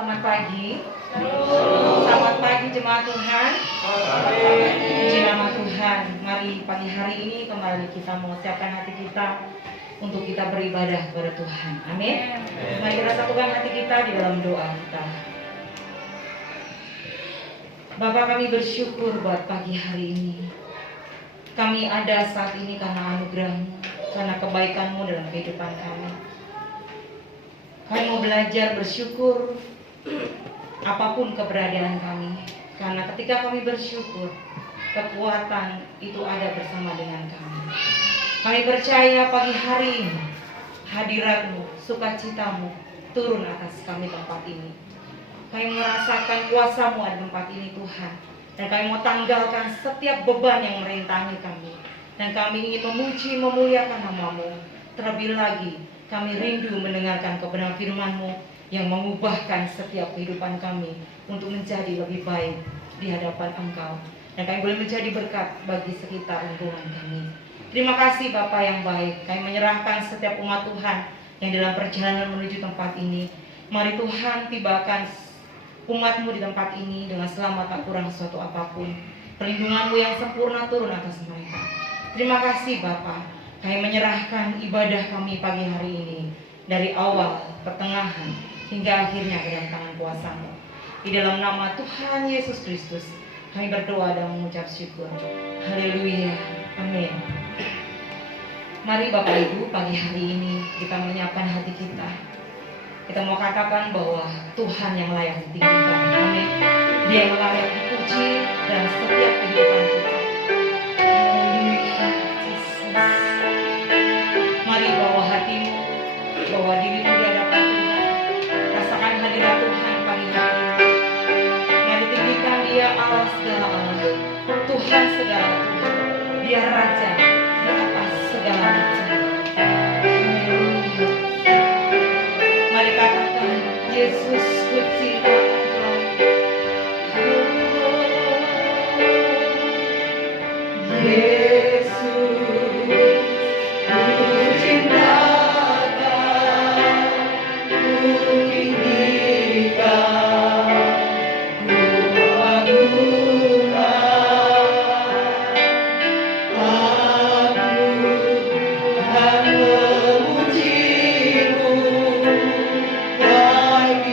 Selamat pagi. Selamat pagi jemaat Tuhan. Puji nama Tuhan. Mari pagi hari ini kembali kita mengucapkan hati kita untuk kita beribadah kepada Tuhan. Amin. Mari kita satukan hati kita di dalam doa kita. Bapa, kami bersyukur buat pagi hari ini. Kami ada saat ini karena anugerah-Mu, karena kebaikan-Mu dalam kehidupan kami. Kami mau belajar bersyukur apapun keberadaan kami, karena ketika kami bersyukur, kekuatan itu ada bersama dengan kami. Kami percaya pagi hari ini hadirat-Mu, sukacita-Mu turun atas kami tempat ini. Kami merasakan kuasa-Mu ada di tempat ini, Tuhan. Dan kami mau tanggalkan setiap beban yang merintangi kami. Dan kami ingin memuji, memuliakan nama-Mu. Terlebih lagi, kami rindu mendengarkan kebenaran firman-Mu yang mengubahkan setiap kehidupan kami untuk menjadi lebih baik di hadapan Engkau. Dan kami boleh menjadi berkat bagi sekitar lingkungan kami. Terima kasih Bapa yang baik. Kami menyerahkan setiap umat Tuhan yang dalam perjalanan menuju tempat ini. Mari Tuhan tibakan umat-Mu di tempat ini dengan selamat, tak kurang suatu apapun. Perlindungan-Mu yang sempurna turun atas mereka. Terima kasih Bapa. Kami menyerahkan ibadah kami pagi hari ini dari awal, pertengahan, hingga akhirnya kedatangan kuasa-Mu. Di dalam nama Tuhan Yesus Kristus, kami berdoa dan mengucap syukur. Haleluya. Amin. Mari Bapak Ibu, pagi hari ini kita menyiapkan hati kita. Kita mau katakan bahwa Tuhan yang layak ditinggikan. Amin. Dia yang layak dipuji dan setiap kehidupan kita. Haleluya. Yesus. Mari bawa hatimu, bawa dirimu di hadapan Tuhan. Rasakan hadirat Tuhan pagi hari ini. Mari tinggikan Dia Allah segala Allah, Tuhan segala Tuhan. Dia Raja di atas segala raja. Mari katakan, Yesus ku cinta Engkau. Yesus Memujimu, baik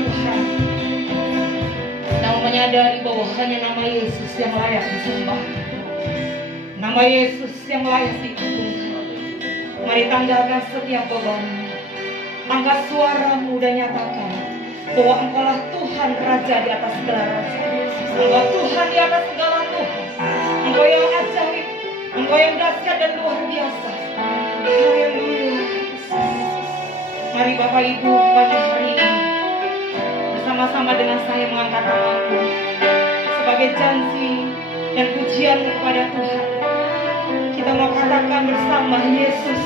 Tuhan. Yang menyadari bahwa hanya nama Yesus yang layak disembah, nama Yesus yang layak diagungkan. Mari tanggalkan setiap beban. Angkat suaramu dan nyatakan bahwa Engkaulah Tuhan Raja di atas segala raja. Engkau Tuhan di atas segala Tuhan. Engkau yang ajaib, Engkau yang dahsyat dan luar biasa. Haleluya. Mari Bapak Ibu pada hari ini bersama-sama dengan saya mengangkat tanganku sebagai janji dan pujian kepada Tuhan. Kita mau katakan bersama, Yesus,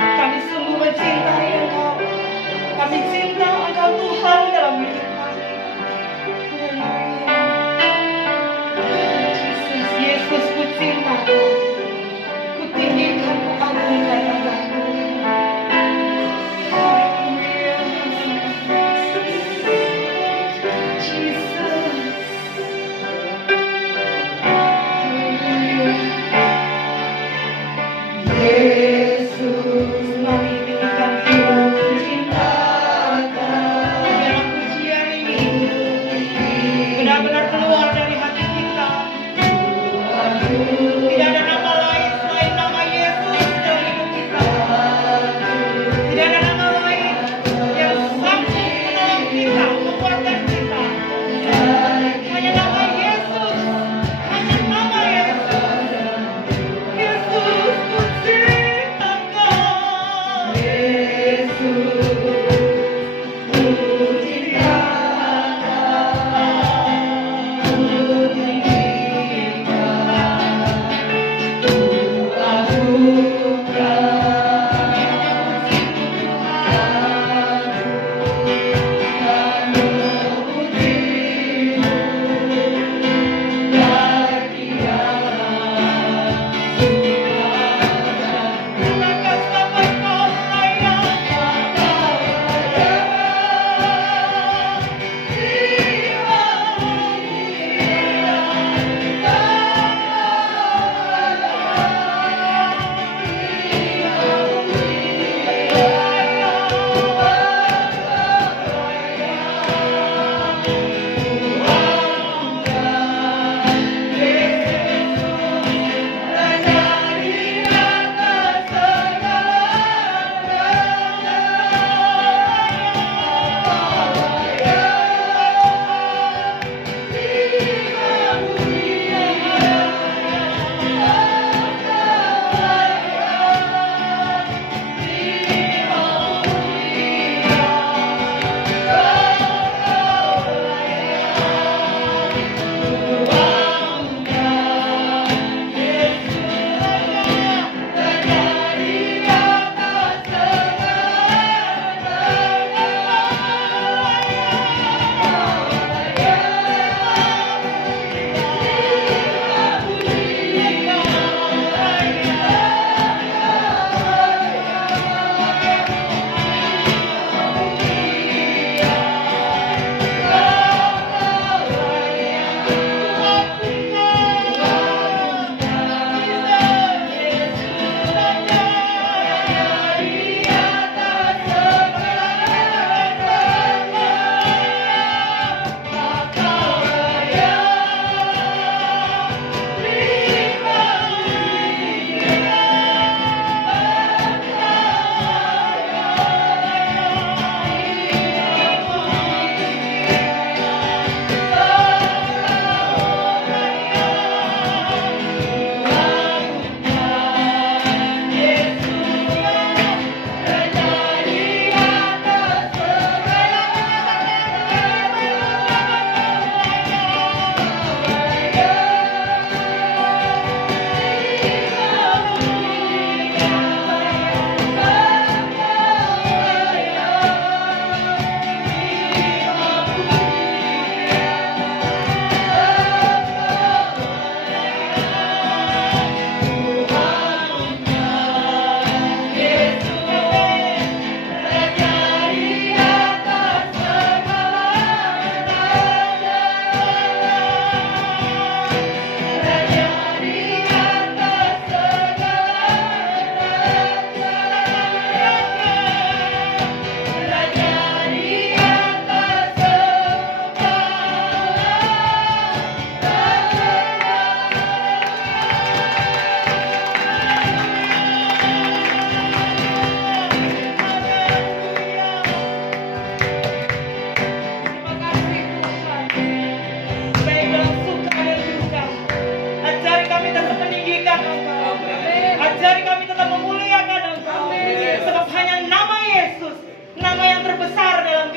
kami sungguh mencintai Engkau. Kami cinta Engkau Tuhan dalam hidup kami. Yesus, ku cinta Engkau. Ku tinggikan, ku agungkan Engkau. Yes.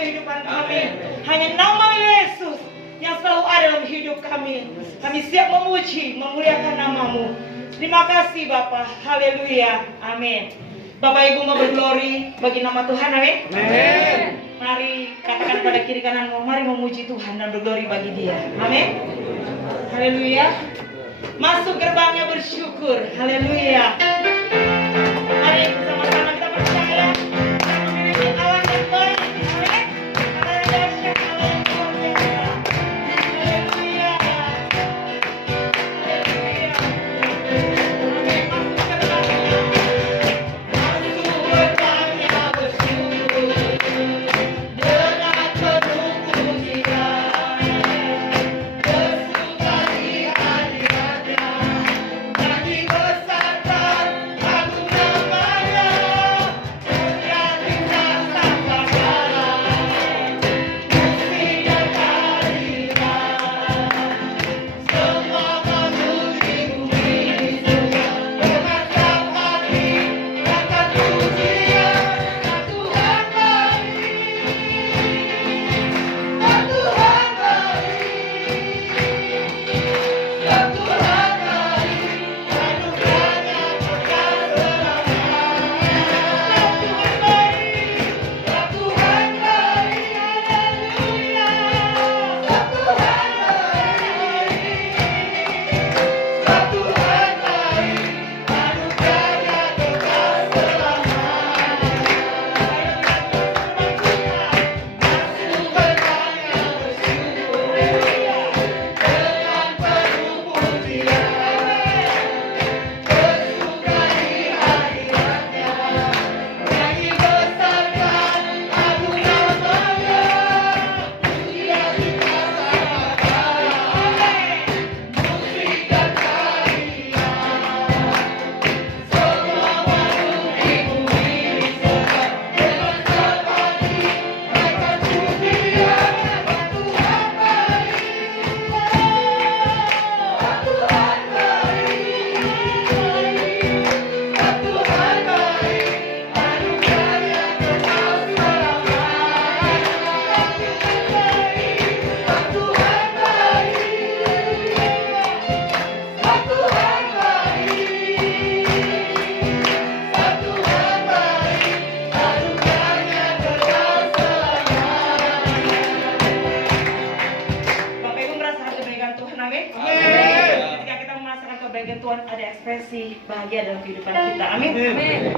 kehidupan kami. Hanya nama Yesus yang selalu ada dalam hidup kami. Kami siap memuji, memuliakan namamu. Terima kasih Bapa. Haleluya. Amin. Bapak Ibu mau berglori bagi nama Tuhan. Amin. Amin. Mari katakan pada kiri kananmu, mari memuji Tuhan dan berglori bagi Dia. Amin. Haleluya. Masuk gerbangnya bersyukur. Haleluya. Mari bersama-sama kita percaya kita memiliki Allah yang baik. Amin. Allah yang dahsyat, Allah yang luar biasa. Haleluya. Haleluya. Amin. Masuk gerbangnya. Masuk gerbangnya bersyukur dengan penuh pujian. Bersuka di hadiratnya. Nyanyi besarkan agung namanya. Mulia bintang tanpa tara. Musik dan kehadiran. Semua memuji bumi di surga. Dengan setiap hati akan pujian. Tuhan baik. Tuhan baik. Ya Tuhan baik, anugerahnya kekal selamanya. Ya Tuhan baik, ya Tuhan baik, haleluya. Ya Tuhan baik, ya Tuhan baik, anugerahnya kekal selamanya. Masuk gerbangnya bersyukur dengan penuh pujian. Bersuka di hadiratnya. Nyanyi besarkan agung namanya. Mulia bintang tanpa tara. Musik dan kehadiran. Semua makhluk di bumi di surga. Dengan sepati akan pujian. Tuhan baik. Tuhan baik. Tuhan baik. Anugerahnya kekal selamanya. Tuhan baik. Tuhan baik. Tuhan baik. Tuhan baik. Anugerahnya kekal selamanya. Bapak Ibu merasakan kebaikan Tuhan, amin? Ketika kita merasakan kebaikan Tuhan, ada ekspresi bahagia dalam kehidupan kita, amin?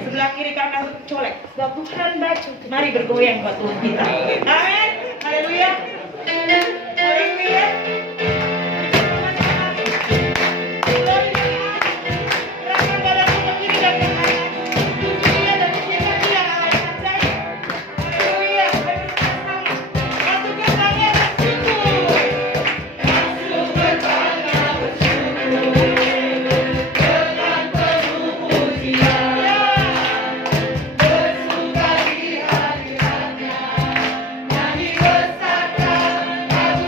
Sebelah kiri kanan colek, sebab Tuhan baik. Mari bergoyang buat Tuhan kita, amin? Haleluya. Haleluya. Glory to God. Gerakan badanmu ke kiri dan ke kanan. Puji Dia dan pujikan Dia, Allah yang ajaib. Haleluya. Mari bersama-sama. Masuk gerbangnya bersyukur. Masuk gerbangnya bersyukur dengan penuh pujian. Bersuka di hadiratnya. Nyanyi besarkan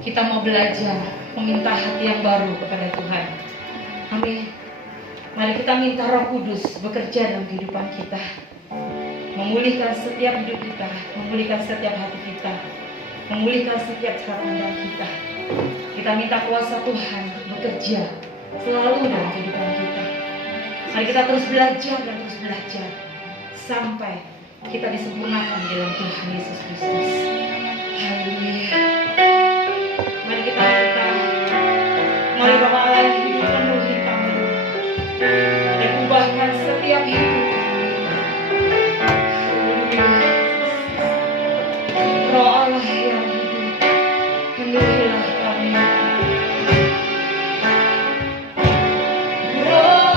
Kita mau belajar meminta hati yang baru kepada Tuhan. Amin. Mari kita minta Roh Kudus bekerja dalam kehidupan kita, memulihkan setiap hidup kita, memulihkan setiap hati kita, memulihkan setiap cara pandang kita. Kita minta kuasa Tuhan bekerja selalu dalam kehidupan kita. Mari kita terus belajar dan terus belajar sampai kita disempurnakan di dalam Tuhan Yesus Kristus. Haleluya. Mari kita minta, mari Bapa Allah yang hidup penuhi kami dan ubahkan setiap hidup kami. Haleluya. Roh Allah yang hidup, penuhilah kami. Roh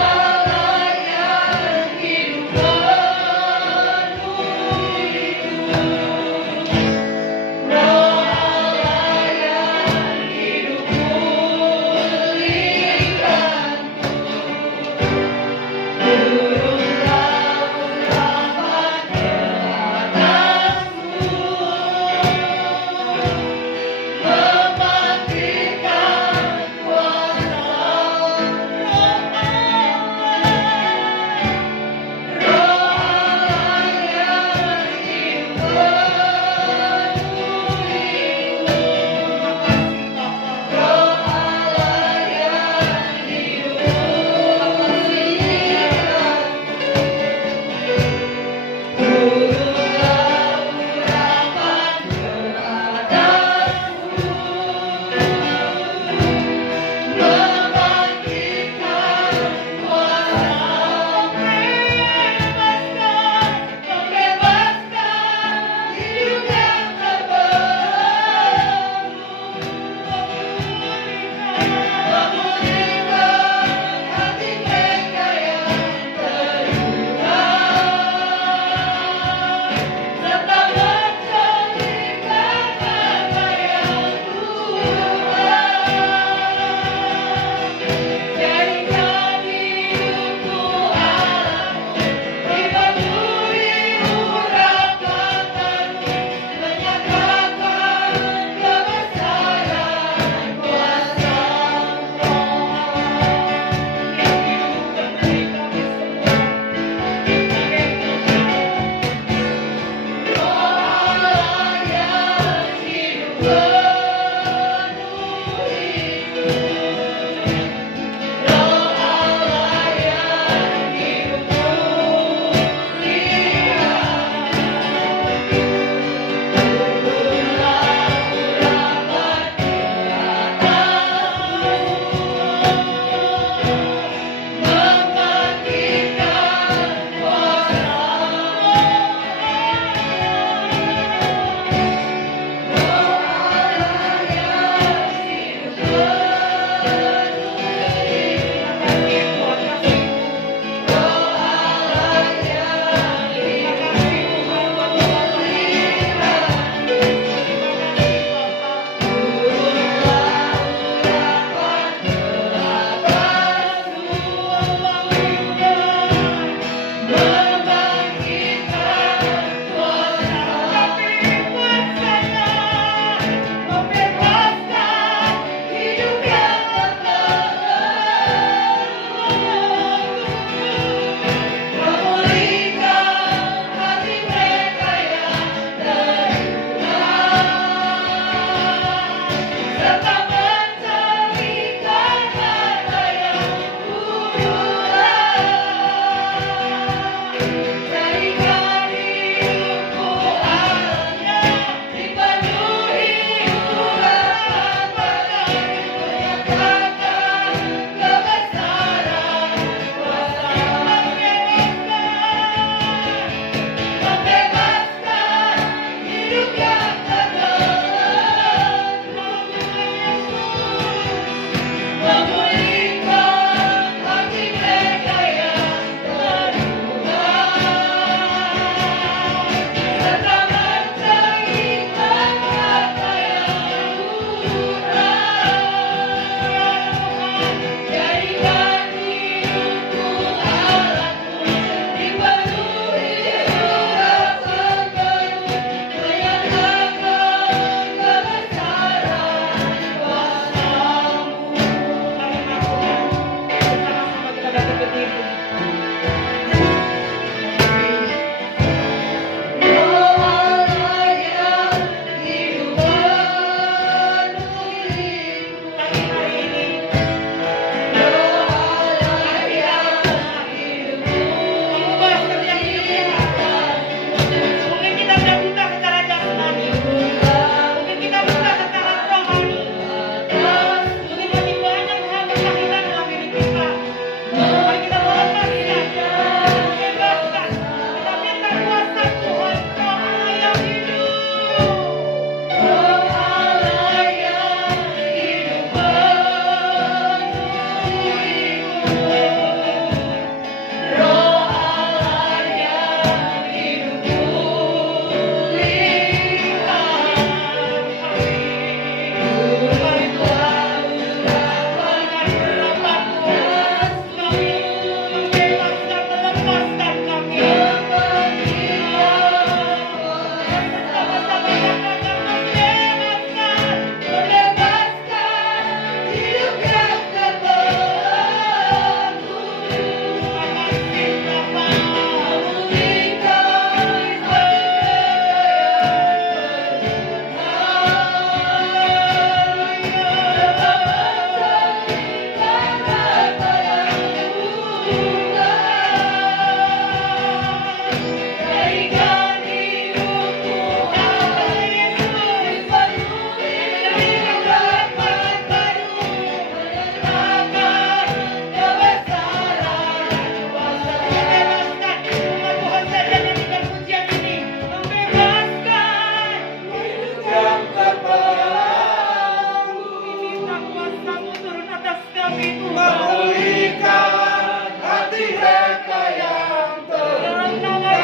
memulihkan hati mereka yang terluka,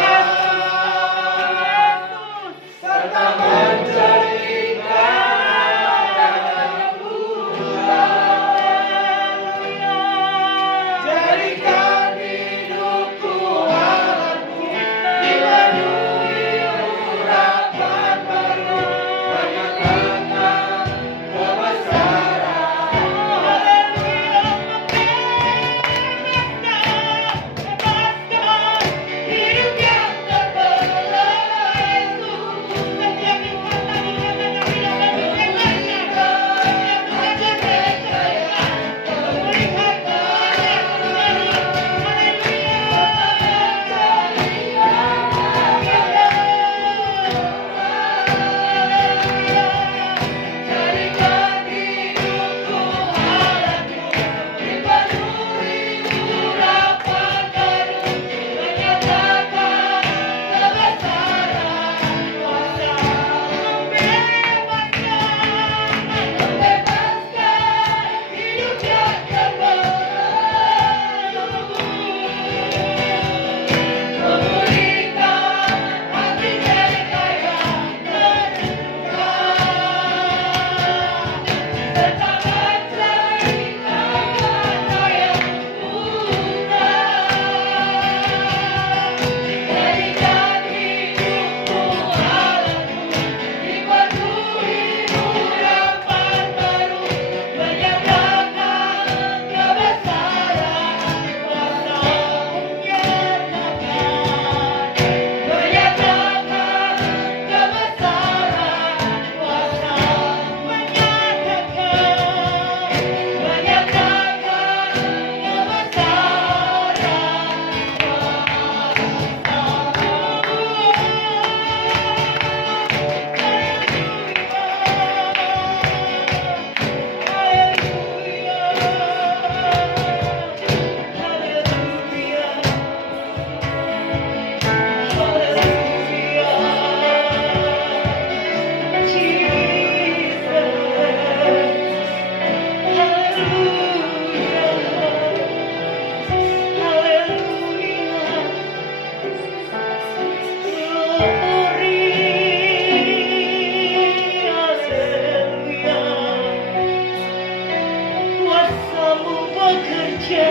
serta menjadikan jadikan hidupku alatmu, dipenuhi urapan baru, menyatakan kebesaran. Hidup yang jadikan hidupku alatmu, dipenuhi urapan baru, menyatakan kebesaran kuasa-Mu, membebaskan hidup yang terbelenggu, memulihkan hati mereka yang terluka, serta menjadikan mata yang buta. Jadikan hidupku alatmu, dipenuhi urapan baru, menyatakan kebesaran kuasa-Mu, menyatakan kebesaran kuasa-Mu, Kuasa-Mu bekerja,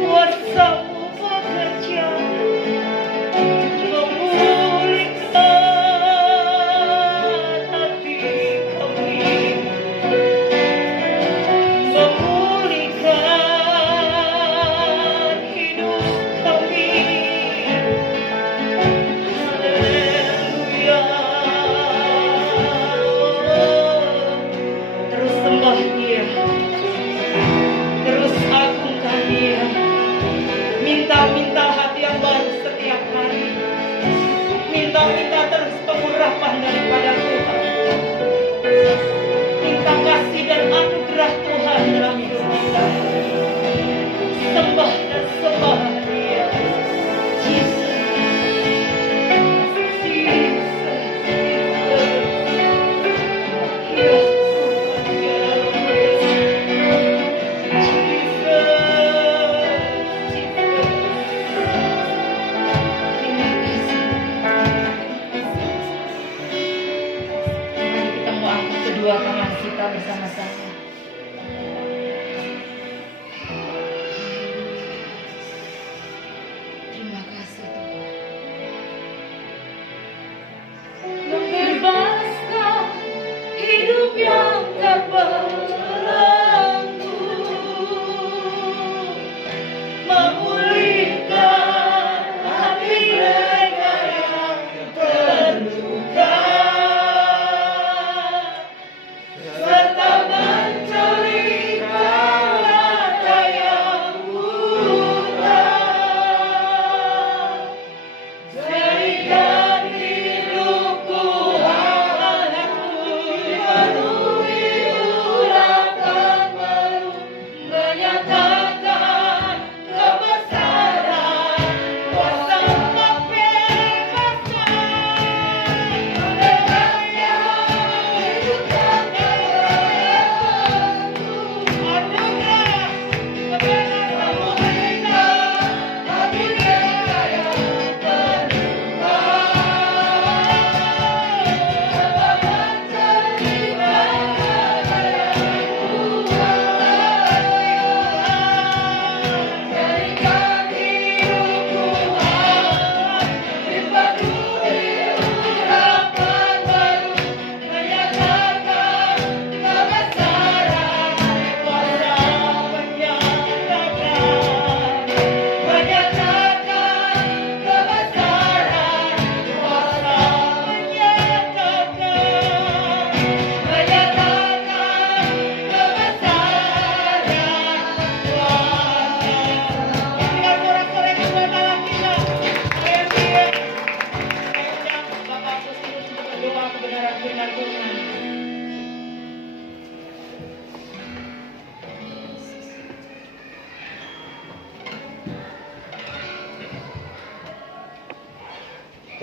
kuasa-Mu bekerja, memulihkan hati kami, memulihkan hidup kami. Haleluya. Terus sembah Dia, terus agungkan Dia, minta hati yang baru setiap hari, minta terus pengurapan daripada Tuhan, minta kasih dan anugerah Tuhan dalam hidup kita. Sembah dan sembah Dia. Jesus, kedua tangan kita bersama-sama. Terima kasih Tuhan. Membebaskan hidup yang terbelenggu, memulihkan hati mereka yang terluka, serta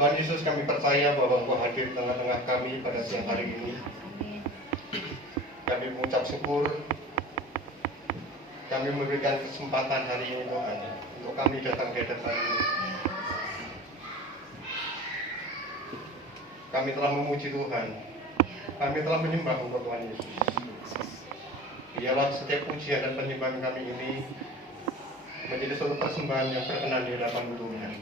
Tuhan Yesus, kami percaya bahwa Engkau hadir di tengah-tengah kami pada siang hari ini. Kami mengucap syukur, kami memberikan kesempatan hari ini Tuhan, untuk kami datang di hadapan-Mu. Kami telah memuji Tuhan, kami telah menyembah Engkau Tuhan Yesus. Biarlah setiap pujian dan penyembahan kami ini menjadi suatu persembahan yang berkenan di hadapan Tuhan.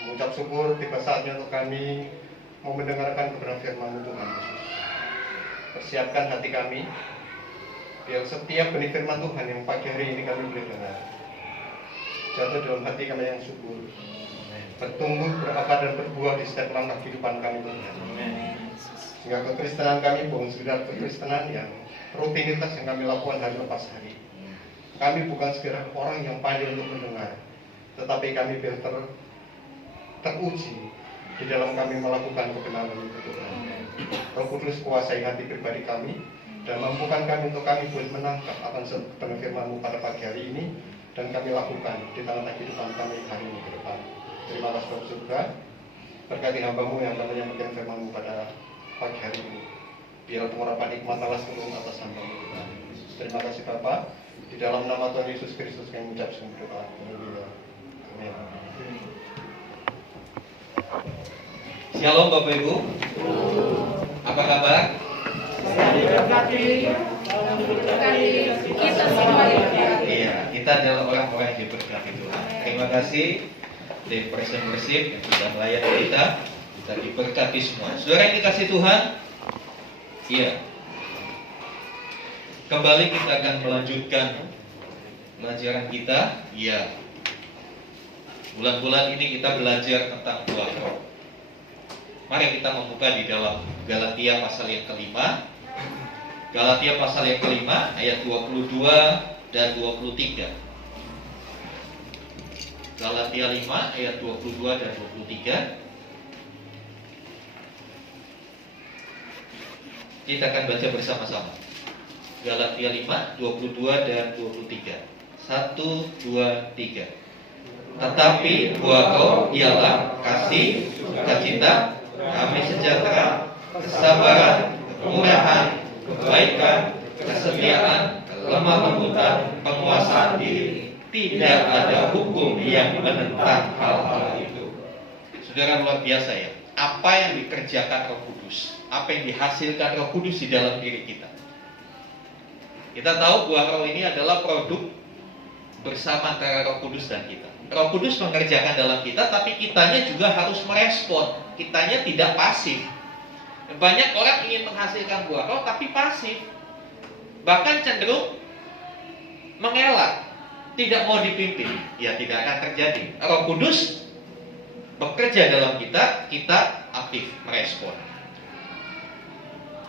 Mengucap syukur, tiba saatnya untuk kami mau mendengarkan kebenaran firman Tuhan Yesus. Persiapkan hati kami, biar setiap benih firman Tuhan yang pagi hari ini kami boleh dengar jatuh dalam hati kami yang subur, bertumbuh, berakar dan berbuah di setiap langkah kehidupan kami Tuhan. Sehingga kekristenan kami bukan sekedar kekristenan yang rutinitas yang kami lakukan hari lepas hari. Kami bukan sekedar orang yang pandai untuk mendengar, tetapi kami biar teruji di dalam kami melakukan kebenaran itu Tuhan. Roh Kudus kuasai hati pribadi kami dan mampukan kami untuk kami boleh menangkap akan sebenarnya firman-Mu pada pagi hari ini dan kami lakukan di tengah-tengah kehidupan kami hari ini ke depan. Terima kasih Tuhan surga, berkati hamba-Mu yang akan menyampaikan firman-Mu pada pagi hari ini. Biar pengurapan hikmat Allah seluruh atas hamba-Mu Tuhan. Terima kasih Bapa, di dalam nama Tuhan Yesus Kristus kami mengucap doa. Amin. Shalom Bapak Ibu. Apa kabar? Kita semua diberkati. Iya, kita adalah orang-orang yang diberkati Tuhan. Terima kasih tim Presiden Persib yang sudah melayani kita. Kita diberkati semua. Saudara yang dikasih Tuhan, iya. Kembali kita akan melanjutkan pelajaran kita. Iya. Bulan-bulan ini kita belajar tentang buah roh. Mari kita membuka di dalam Galatia pasal yang kelima. Galatia pasal yang kelima ayat 22 dan 23. Galatia 5 ayat 22 dan 23. Kita akan baca bersama-sama. Galatia 5, 22 dan 23. 1, 2, 3. Tetapi buah roh ialah kasih, sukacita, damai sejahtera, kesabaran, kemurahan, kebaikan, kesetiaan, lemah lembutan, penguasaan diri. Tidak ada hukum yang menentang hal-hal itu. Saudara, luar biasa ya. Apa yang dikerjakan Roh Kudus, apa yang dihasilkan Roh Kudus di dalam diri kita. Kita tahu buah roh ini adalah produk bersama antara Roh Kudus dan kita. Roh Kudus mengerjakan dalam kita, tapi kitanya juga harus merespon. Kitanya tidak pasif. Banyak orang ingin menghasilkan buah roh tapi pasif, bahkan cenderung mengelak, tidak mau dipimpin. Ya, tidak akan terjadi. Roh Kudus bekerja dalam kita, kita aktif merespon.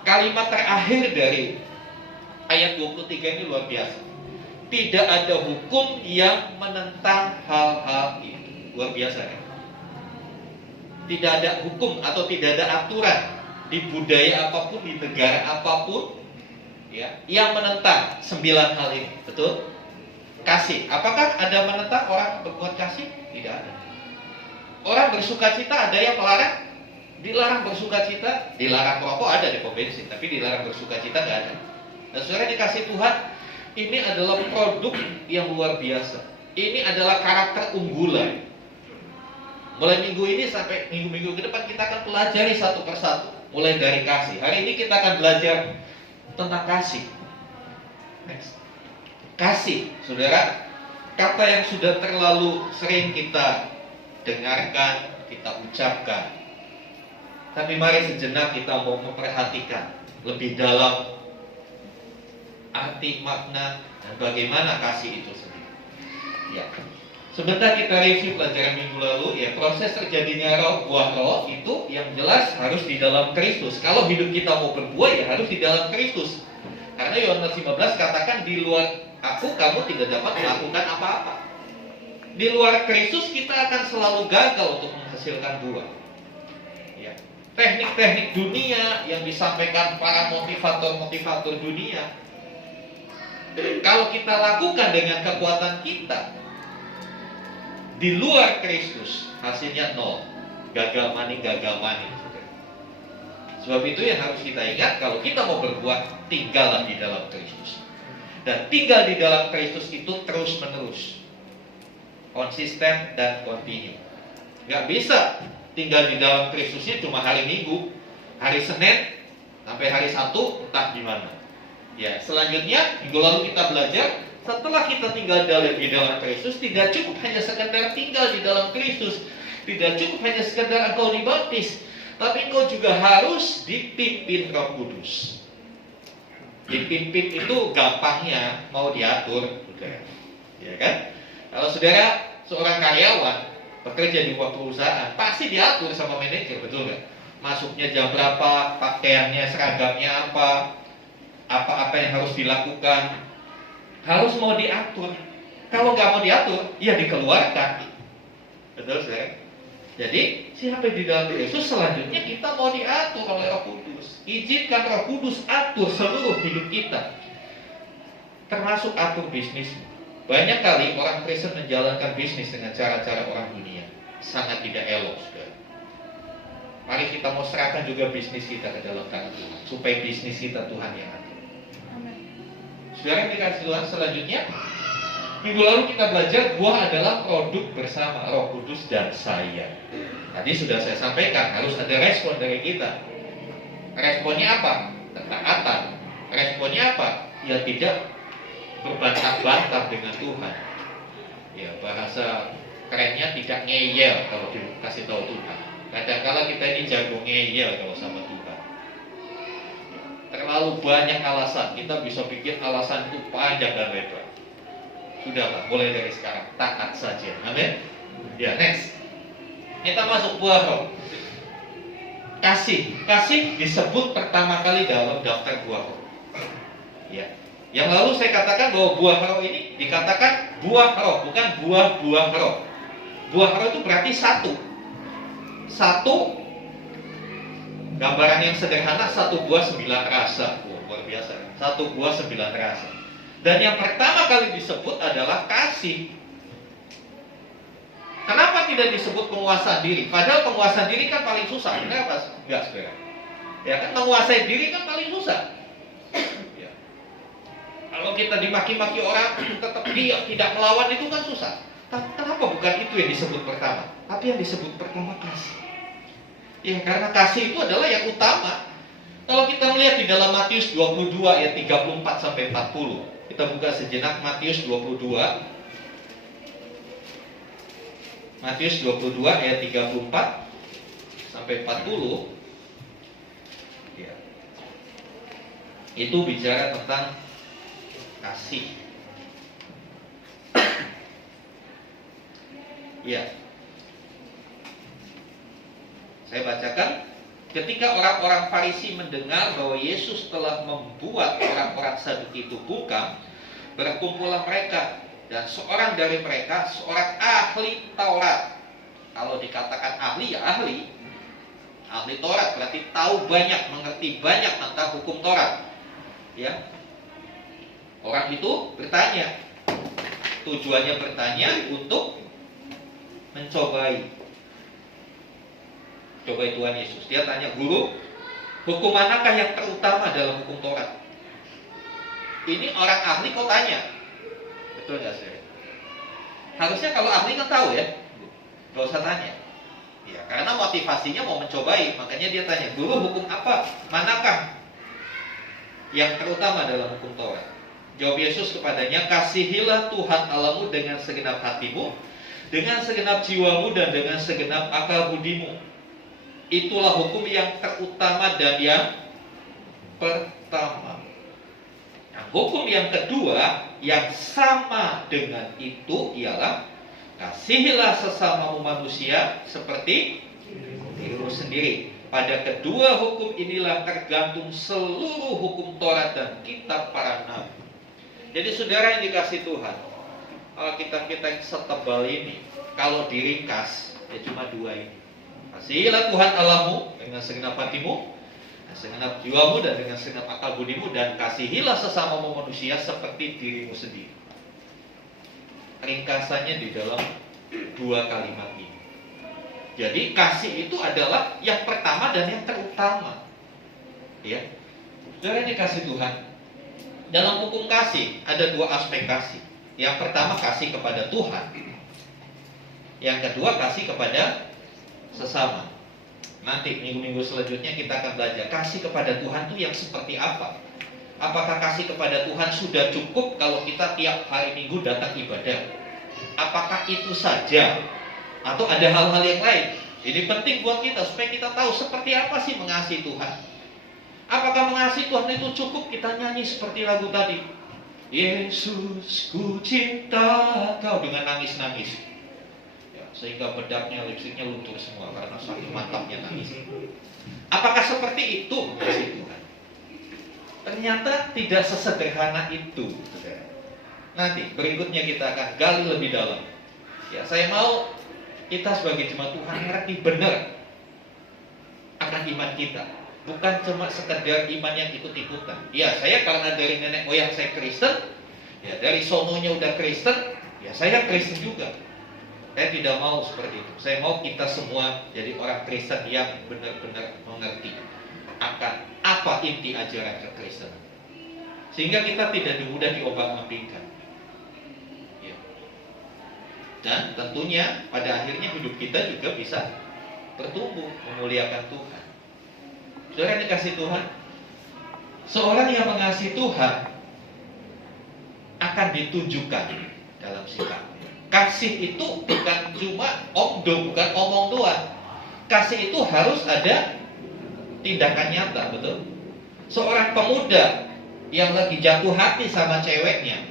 Kalimat terakhir dari ayat 23 ini luar biasa. Tidak ada hukum yang menentang hal-hal itu. Luar biasa ya. Tidak ada hukum atau tidak ada aturan di budaya apapun, di negara apapun ya, yang menentang 9 hal ini. Betul? Kasih. Apakah ada menentang orang berbuat kasih? Tidak ada. Orang bersukacita, ada yang melarang? Dilarang bersukacita, dilarang merokok ada di pom bensin, tapi dilarang bersukacita nggak ada. Dan saudara dikasih Tuhan, ini adalah produk yang luar biasa. Ini adalah karakter unggulan. Mulai minggu ini sampai minggu-minggu ke depan kita akan pelajari satu persatu. Mulai dari kasih. Hari ini kita akan belajar tentang kasih. Next. Kasih, saudara, kata yang sudah terlalu sering kita dengarkan, kita ucapkan. Tapi mari sejenak kita mau memperhatikan lebih dalam arti, makna, dan bagaimana kasih itu sendiri. Ya. Sebentar kita review pelajaran minggu lalu. Ya, proses terjadinya roh, buah roh itu yang jelas harus di dalam Kristus. Kalau hidup kita mau berbuah ya harus di dalam Kristus. Karena Yohanes 15 katakan di luar aku kamu tidak dapat melakukan apa-apa. Di luar Kristus kita akan selalu gagal untuk menghasilkan buah. Ya. Teknik-teknik dunia yang disampaikan para motivator-motivator dunia, kalau kita lakukan dengan kekuatan kita, di luar Kristus, hasilnya nol. Gagal maning. Sebab itu yang harus kita ingat, kalau kita mau berbuat, tinggallah di dalam Kristus. Dan tinggal di dalam Kristus itu terus menerus, konsisten dan kontinu. Gak bisa tinggal di dalam Kristusnya cuma hari Minggu, hari Senin sampai hari Sabtu, entah gimana. Ya, selanjutnya minggu lalu kita belajar, setelah kita tinggal di dalam Kristus, tidak cukup hanya sekedar tinggal di dalam Kristus, tidak cukup hanya sekedar engkau dibaptis, tapi engkau juga harus dipimpin Roh Kudus. Dipimpin itu gampangnya mau diatur, saudara. Ya kan? Kalau saudara seorang karyawan bekerja di sebuah perusahaan, pasti diatur sama manajer, betul nggak? Masuknya jam berapa, pakaiannya, seragamnya apa yang harus dilakukan, harus mau diatur. Kalau nggak mau diatur, ya dikeluarkan. Betul saudara? Jadi siapa di dalam Yesus, selanjutnya kita mau diatur oleh Roh Kudus. Izinkan Roh Kudus atur seluruh hidup kita, termasuk atur bisnis. Banyak kali orang Kristen menjalankan bisnis dengan cara-cara orang dunia, sangat tidak elok, saudara. Mari kita mau serahkan juga bisnis kita ke dalam tangan Tuhan, supaya bisnis kita Tuhan yang atur. Saudara yang dikasih Tuhan, selanjutnya minggu lalu kita belajar buah adalah produk bersama Roh Kudus dan saya. Tadi sudah saya sampaikan, harus ada respon dari kita. Responnya apa? Ketaatan. Responnya apa? Ya tidak berbantah-bantah dengan Tuhan. Ya, bahasa kerennya tidak ngeyel kalau dikasih tahu Tuhan. Kadang-kala kita ini jago ngeyel kalau sama Tuhan. Terlalu banyak alasan, kita bisa pikir alasan itu panjang dan lebar. Sudahlah, mulai dari sekarang taat saja. Amin. Ya, next. Kita masuk buah roh. Kasih disebut pertama kali dalam daftar buah roh. Ya. Yang lalu saya katakan bahwa buah roh ini dikatakan buah roh, bukan buah-buah roh. Buah roh itu berarti satu. Gambaran yang sederhana, satu buah 9 rasa. Luar biasa. Satu buah 9 rasa. Dan yang pertama kali disebut adalah kasih. Kenapa tidak disebut penguasaan diri? Padahal penguasaan diri kan paling susah. Kenapa? Enggak, saudara. Ya kan, menguasai diri kan paling susah. Ya. Kalau kita dimaki-maki orang, tetap diam, tidak melawan, itu kan susah. Kenapa bukan itu yang disebut pertama? Tapi yang disebut pertama kasih. Ya, karena kasih itu adalah yang utama. Kalau kita melihat di dalam Matius 22 ayat 34 sampai 40. Kita buka sejenak Matius 22. Matius 22 ayat 34 sampai 40. Ya. Itu bicara tentang kasih. Ya. Saya bacakan. Ketika orang-orang Farisi mendengar bahwa Yesus telah membuat orang-orang Saduki itu bungkam, berkumpullah mereka, dan seorang dari mereka, seorang ahli Taurat. Kalau dikatakan ahli, ya ahli. Ahli Taurat berarti tahu banyak, mengerti banyak tentang hukum Taurat. Ya. Orang itu bertanya. Tujuannya bertanya untuk mencobai Tuhan Yesus. Dia tanya, guru, hukum manakah yang terutama dalam hukum Taurat? Ini orang ahli kok tanya. Betul nggak sih? Harusnya kalau ahli kan tahu ya, nggak usah tanya. Ya, karena motivasinya mau mencobai, makanya dia tanya, guru, hukum apa? Manakah yang terutama dalam hukum Taurat? Jawab Yesus kepadanya, kasihilah Tuhan Allahmu dengan segenap hatimu, dengan segenap jiwamu, dan dengan segenap akal budimu. Itulah hukum yang terutama dan yang pertama. Nah, hukum yang kedua yang sama dengan itu ialah kasihilah sesamamu manusia seperti dirimu sendiri. Pada kedua hukum inilah tergantung seluruh hukum Taurat dan kitab para nabi. Jadi saudara yang dikasih Tuhan, kitab-kitab yang setebal ini, kalau diringkas ya cuma dua ini. Kasihilah Tuhan Allahmu dengan segenap hatimu, dengan segenap jiwamu, dan dengan segenap akal budimu, dan kasihilah sesamamu manusia seperti dirimu sendiri. Ringkasannya di dalam dua kalimat ini. Jadi kasih itu adalah yang pertama dan yang terutama. Ya. Saudara dikasih Tuhan. Dalam hukum kasih ada dua aspek kasih. Yang pertama kasih kepada Tuhan. Yang kedua kasih kepada sesama. Nanti minggu-minggu selanjutnya kita akan belajar kasih kepada Tuhan itu yang seperti apa. Apakah kasih kepada Tuhan sudah cukup kalau kita tiap hari Minggu datang ibadah? Apakah itu saja? Atau ada hal-hal yang lain? Ini penting buat kita supaya kita tahu seperti apa sih mengasihi Tuhan. Apakah mengasihi Tuhan itu cukup kita nyanyi seperti lagu tadi? Yesus ku cinta kau dengan nangis-nangis. Ya, sehingga bedaknya, lipstiknya luntur semua karena saking mantapnya nangis. Apakah seperti itu mengasihi Tuhan? Ternyata tidak sesederhana itu, saudara. Nanti berikutnya kita akan gali lebih dalam. Ya, saya mau kita sebagai jemaat Tuhan ngerti benar akan iman kita, bukan cuma sekedar iman yang ikut-ikutan. Ya, saya karena dari nenek moyang saya Kristen, ya dari sononya udah Kristen, ya saya Kristen juga. Saya tidak mau seperti itu. Saya mau kita semua jadi orang Kristen yang benar-benar mengerti akan apa inti ajaran kekristenan, sehingga kita tidak mudah diombang-ambingkan. Ya. Dan tentunya pada akhirnya hidup kita juga bisa bertumbuh memuliakan Tuhan. Saudara dikasih Tuhan, seorang yang mengasihi Tuhan akan ditunjukkan dalam sikapnya. Kasih itu bukan cuma omdo, bukan omong doang. Kasih itu harus ada tindakan nyata, betul? Seorang pemuda yang lagi jatuh hati sama ceweknya,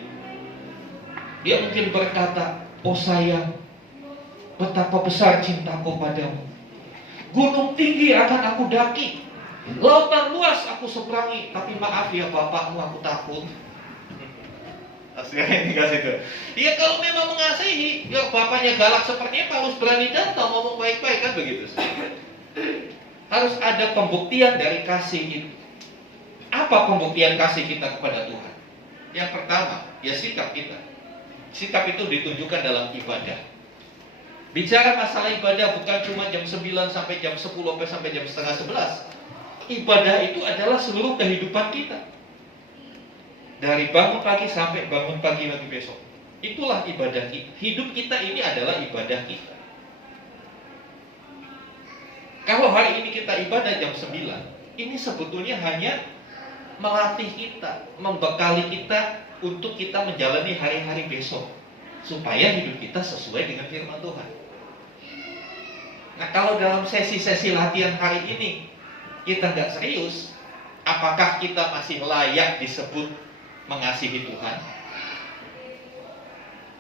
dia mungkin berkata, "Oh sayang, betapa besar cintaku padamu. Gunung tinggi akan aku daki, lautan luas aku seberangi, tapi maaf ya bapakmu, aku takut." Asyik ini kasih tuh. Dia kalau memang mengasihi, ya bapaknya galak seperti apa harus berani datang ngomong baik-baik kan begitu. Harus ada pembuktian dari kasih itu. Apa pembuktian kasih kita kepada Tuhan? Yang pertama, ya sikap kita. Sikap itu ditunjukkan dalam ibadah. Bicara masalah ibadah bukan cuma jam 9 sampai jam 10 sampai jam setengah 11. Ibadah itu adalah seluruh kehidupan kita. Dari bangun pagi sampai bangun pagi lagi besok. Itulah ibadah kita. Hidup kita ini adalah ibadah kita. Kalau hari ini kita ibadah jam 9, ini sebetulnya hanya melatih kita, membekali kita untuk kita menjalani hari-hari besok, supaya hidup kita sesuai dengan firman Tuhan. Nah, kalau dalam sesi-sesi latihan hari ini kita nggak serius, apakah kita masih layak disebut mengasihi Tuhan?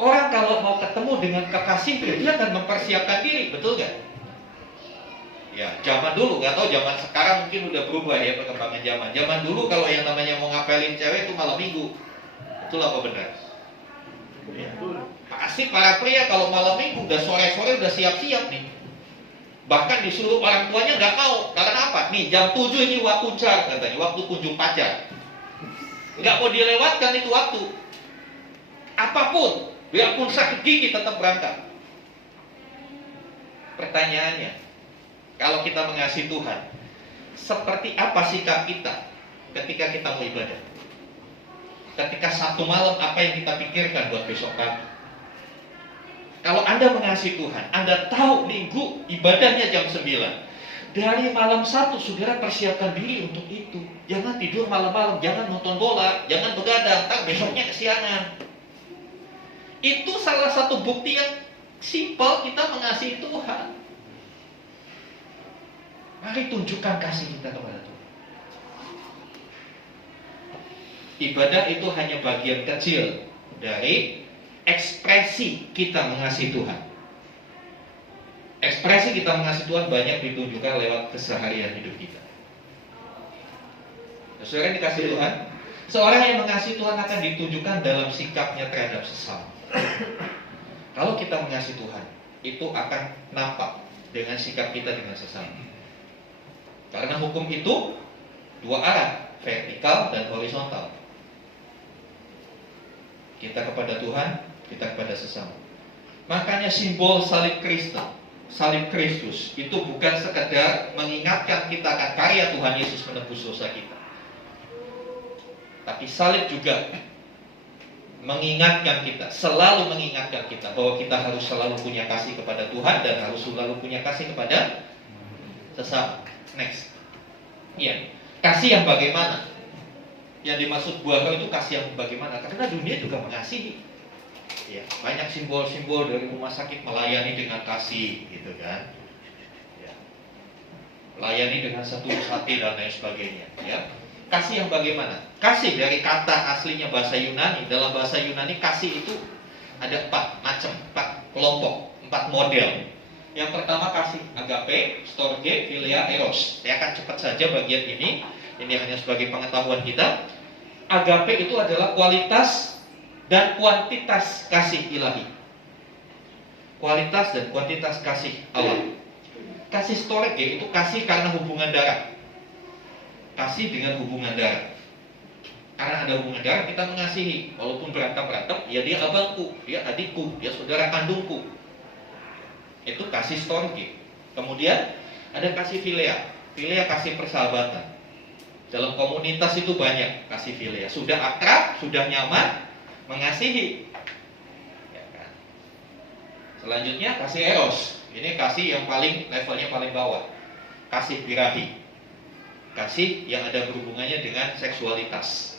Orang kalau mau ketemu dengan kekasihnya, dia akan mempersiapkan diri, betul nggak? Ya, zaman dulu, nggak tahu zaman sekarang mungkin udah berubah ya perkembangan zaman. Zaman dulu kalau yang namanya mau ngapelin cewek itu malam minggu. Betul apa benar? Ya. Pasti para pria kalau malam minggu udah sore-sore udah siap-siap nih. Bahkan disuruh orang tuanya nggak mau. Karena apa? Nih jam 7 ini waktu jar katanya, waktu kunjung pacar. Nggak mau dilewatkan itu waktu. Apapun, biarpun sakit gigi tetap berangkat. Pertanyaannya, kalau kita mengasihi Tuhan, seperti apa sikap kita ketika kita mau ibadah? Ketika satu malam, apa yang kita pikirkan buat besok pagi? Kalau Anda mengasihi Tuhan, Anda tahu minggu ibadahnya jam 9. Dari malam 1, saudara persiapkan diri untuk itu. Jangan tidur malam-malam, jangan nonton bola, jangan begadang, ntar besoknya kesiangan. Itu salah satu bukti yang simpel kita mengasihi Tuhan. Mari tunjukkan kasih kita kepada Tuhan. Ibadah itu hanya bagian kecil dari ekspresi kita mengasihi Tuhan. Ekspresi kita mengasihi Tuhan banyak ditunjukkan lewat keseharian hidup kita. Saudara yang dikasihi Tuhan, seorang yang mengasihi Tuhan akan ditunjukkan dalam sikapnya terhadap sesama. Kalau kita mengasihi Tuhan, itu akan nampak dengan sikap kita dengan sesama. Karena hukum itu dua arah, vertikal dan horizontal. Kita kepada Tuhan, kita kepada sesama. Makanya simbol salib Kristen, salib Kristus itu bukan sekedar mengingatkan kita akan karya Tuhan Yesus menebus dosa kita, tapi salib juga mengingatkan kita, selalu mengingatkan kita bahwa kita harus selalu punya kasih kepada Tuhan dan harus selalu punya kasih kepada sesama. Next. Iya. Kasih yang bagaimana? Yang dimaksud buah roh itu kasih yang bagaimana? Karena dunia juga mengasihi. Ya, banyak simbol-simbol dari rumah sakit melayani dengan kasih, gitu kan? Ya. Melayani dengan setulus hati dan lain sebagainya. Ya. Kasih yang bagaimana? Kasih dari kata aslinya bahasa Yunani. Dalam bahasa Yunani kasih itu ada 4 macam, 4 kelompok, 4 model. Yang pertama kasih agape, storge, philia, eros. Saya akan cepat saja bagian ini. Ini hanya sebagai pengetahuan kita. Agape itu adalah kualitas dan kuantitas kasih ilahi. Kualitas dan kuantitas kasih Allah. Kasih storge itu kasih karena hubungan darah. Kasih dengan hubungan darah. Karena ada hubungan darah kita mengasihi. Walaupun berantem-berantem, ya dia abangku, dia adikku, dia saudara kandungku. Itu kasih storge. Kemudian ada kasih philia. Philia kasih persahabatan. Dalam komunitas itu banyak kasih philia. Sudah akrab, sudah nyaman, mengasihi. Ya kan? Selanjutnya kasih eros. Ini kasih yang levelnya paling bawah. Kasih birahi. Kasih yang ada berhubungannya dengan seksualitas.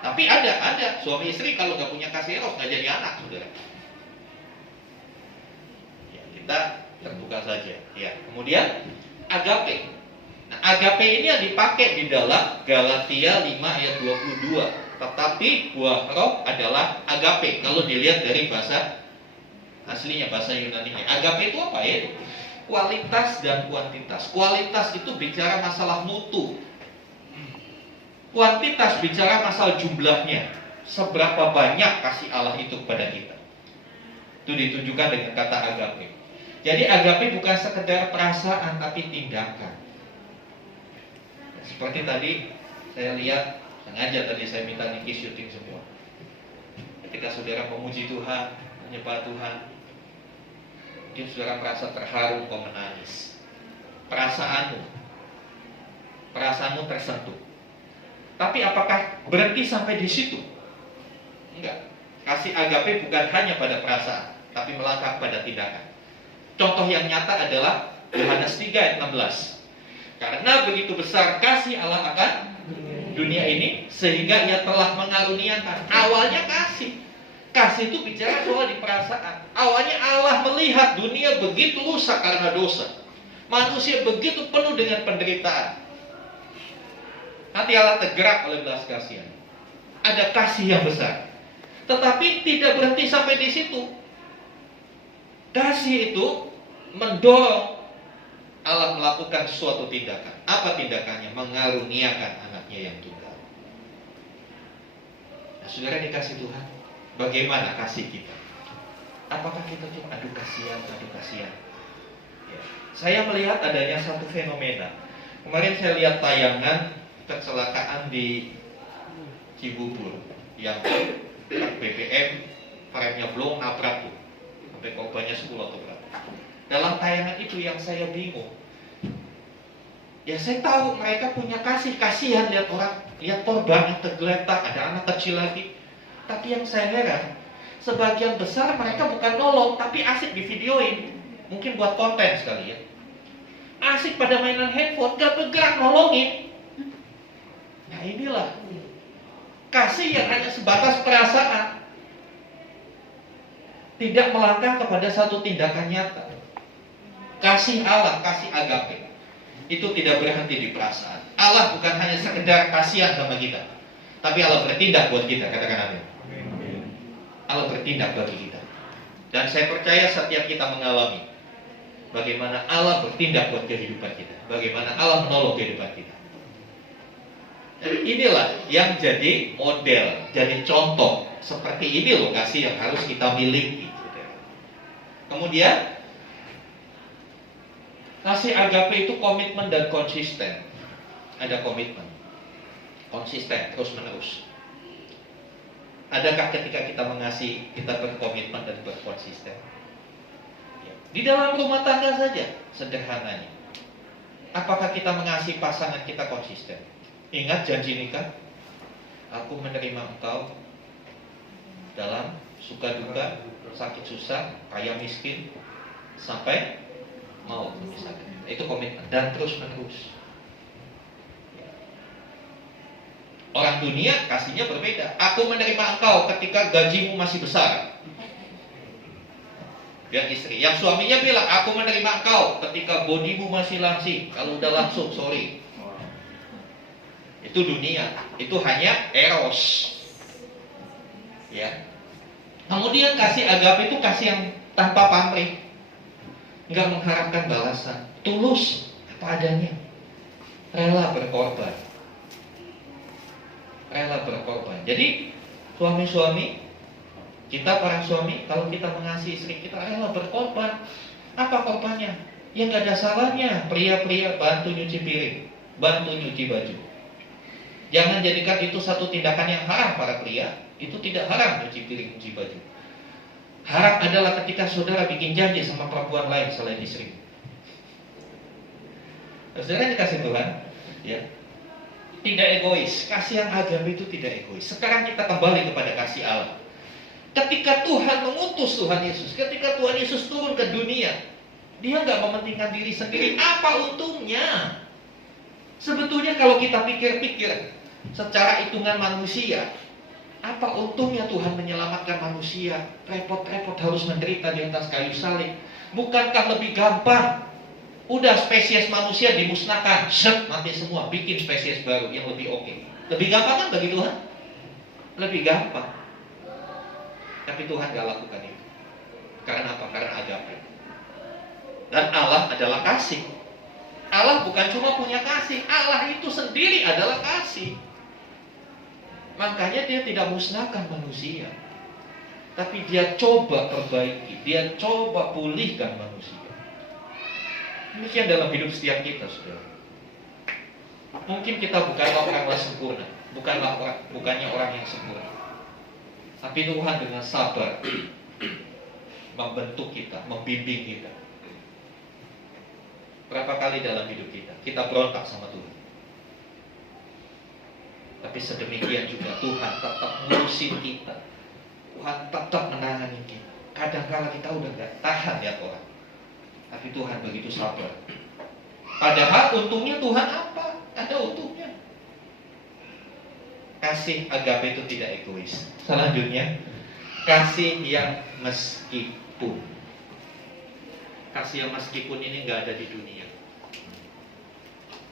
Tapi ada suami istri kalau nggak punya kasih eros nggak jadi anak, saudara. Ya, kita terbuka saja. Ya. Kemudian agape. Nah, agape ini yang dipakai di dalam Galatia 5 ayat 22. Tetapi buah roh adalah agape. Kalau dilihat dari bahasa aslinya, bahasa Yunani-nya, agape itu apa ya? Kualitas dan kuantitas. Kualitas itu bicara masalah mutu. Kuantitas bicara masalah jumlahnya. Seberapa banyak kasih Allah itu kepada kita. Itu ditunjukkan dengan kata agape. Jadi agape bukan sekedar perasaan tapi tindakan. Seperti tadi saya lihat, sengaja tadi saya minta Niki syuting semua. Ketika saudara memuji Tuhan, menyembah Tuhan, mungkin saudara merasa terharu, kau menangis. Perasaanmu tersentuh. Tapi apakah berhenti sampai di situ? Enggak. Kasih agape bukan hanya pada perasaan, tapi melangkah pada tindakan. Contoh yang nyata adalah Yohanes 3 ayat 16. Karena begitu besar kasih Allah akan dunia ini, sehingga ia telah mengaruniakan. Awalnya kasih. Kasih itu bicara soal di perasaan. Awalnya Allah melihat dunia begitu rusak karena dosa. Manusia begitu penuh dengan penderitaan. Nanti Allah tergerak oleh belas kasihan. Ada kasih yang besar. Tetapi tidak berhenti sampai di situ. Kasih itu mendorong Allah melakukan suatu tindakan. Apa tindakannya? Mengaruniakan anaknya yang tunggal. Nah, saudara dikasih Tuhan, bagaimana kasih kita? Apakah kita cuma aduh kasihan? Ya. Saya melihat adanya satu fenomena. Kemarin saya lihat tayangan kecelakaan di Cibubur yang truk BBM remnya blong nabrak tuh, sampai korbannya 10 atau berapa. Dalam tayangan itu yang saya bingung, ya saya tahu mereka punya kasihan lihat korban yang tergeletak, ada anak kecil lagi. Tapi yang saya heran, sebagian besar mereka bukan nolong, tapi asik di videoin, mungkin buat konten sekali ya. Asik pada mainan handphone, gak bergerak nolongin. Nah inilah kasih yang hanya sebatas perasaan, tidak melangkah kepada satu tindakan nyata. Kasih Allah, kasih agape, itu tidak berhenti di perasaan. Allah bukan hanya sekedar kasihan sama kita, tapi Allah bertindak buat kita. Katakan amin. Allah bertindak bagi kita. Dan saya percaya setiap kita mengalami bagaimana Allah bertindak buat kehidupan kita, bagaimana Allah menolong kehidupan kita. Dan inilah yang jadi model, jadi contoh. Seperti ini loh kasih yang harus kita miliki. Kemudian kasih agape itu komitmen dan konsisten. Ada komitmen, konsisten, terus menerus. Adakah ketika kita mengasihi, kita berkomitmen dan berkonsisten? Ya. Di dalam rumah tangga saja, sederhananya. Apakah kita mengasihi pasangan kita konsisten? Ingat janji nikah. Aku menerima engkau dalam suka duka, sakit susah, kaya miskin, sampai maut misalkan. Itu komitmen dan terus menerus. Orang dunia kasihnya berbeda. Aku menerima engkau ketika gajimu masih besar. Yang istri, yang suaminya bilang, aku menerima engkau ketika bodimu masih langsing. Kalau udah langsung, sorry. Itu dunia, itu hanya eros. Ya. Kemudian kasih agape itu kasih yang tanpa pamrih, nggak mengharapkan balasan, tulus apa adanya, rela berkorban. Rela berkorban. Jadi suami-suami, kita para suami, kalau kita mengasihi istri kita, rela berkorban. Apa korbannya? Ya nggak ada salahnya. Pria-pria bantu nyuci piring, bantu nyuci baju. Jangan jadikan itu satu tindakan yang haram para pria. Itu tidak haram nyuci piring, nyuci baju. Haram adalah ketika saudara bikin janji sama perempuan lain selain istri. Saudara dikasih Tuhan, ya. Tidak egois. Kasih yang agape itu tidak egois. Sekarang kita kembali kepada kasih Allah. Ketika Tuhan mengutus Tuhan Yesus, ketika Tuhan Yesus turun ke dunia, Dia nggak mementingkan diri sendiri. Apa untungnya? Sebetulnya kalau kita pikir-pikir secara hitungan manusia, apa untungnya Tuhan menyelamatkan manusia? Repot-repot harus menderita di atas kayu salib. Bukankah lebih gampang? Udah spesies manusia dimusnahkan, mati semua, bikin spesies baru yang lebih oke. Lebih gampang kan bagi Tuhan? Lebih gampang. Tapi Tuhan gak lakukan itu. Karena apa? Karena agape. Dan Allah adalah kasih. Allah bukan cuma punya kasih, Allah itu sendiri adalah kasih. Makanya Dia tidak musnahkan manusia, tapi Dia coba perbaiki, Dia coba pulihkan manusia. Demikian dalam hidup setiap kita, saudara. Mungkin kita bukanlah orang yang sempurna, bukannya orang yang sempurna, tapi Tuhan dengan sabar membentuk kita, membimbing kita. Berapa kali dalam hidup kita berontak sama Tuhan. Tapi sedemikian juga Tuhan tetap ngurusin kita. Tuhan tetap menangani kita. Kadang-kala kita udah gak tahan lihat orang, tapi Tuhan begitu sabar. Padahal untungnya Tuhan apa? Ada untungnya. Kasih agape itu tidak egois. Selanjutnya, kasih yang meskipun. Kasih yang meskipun ini gak ada di dunia.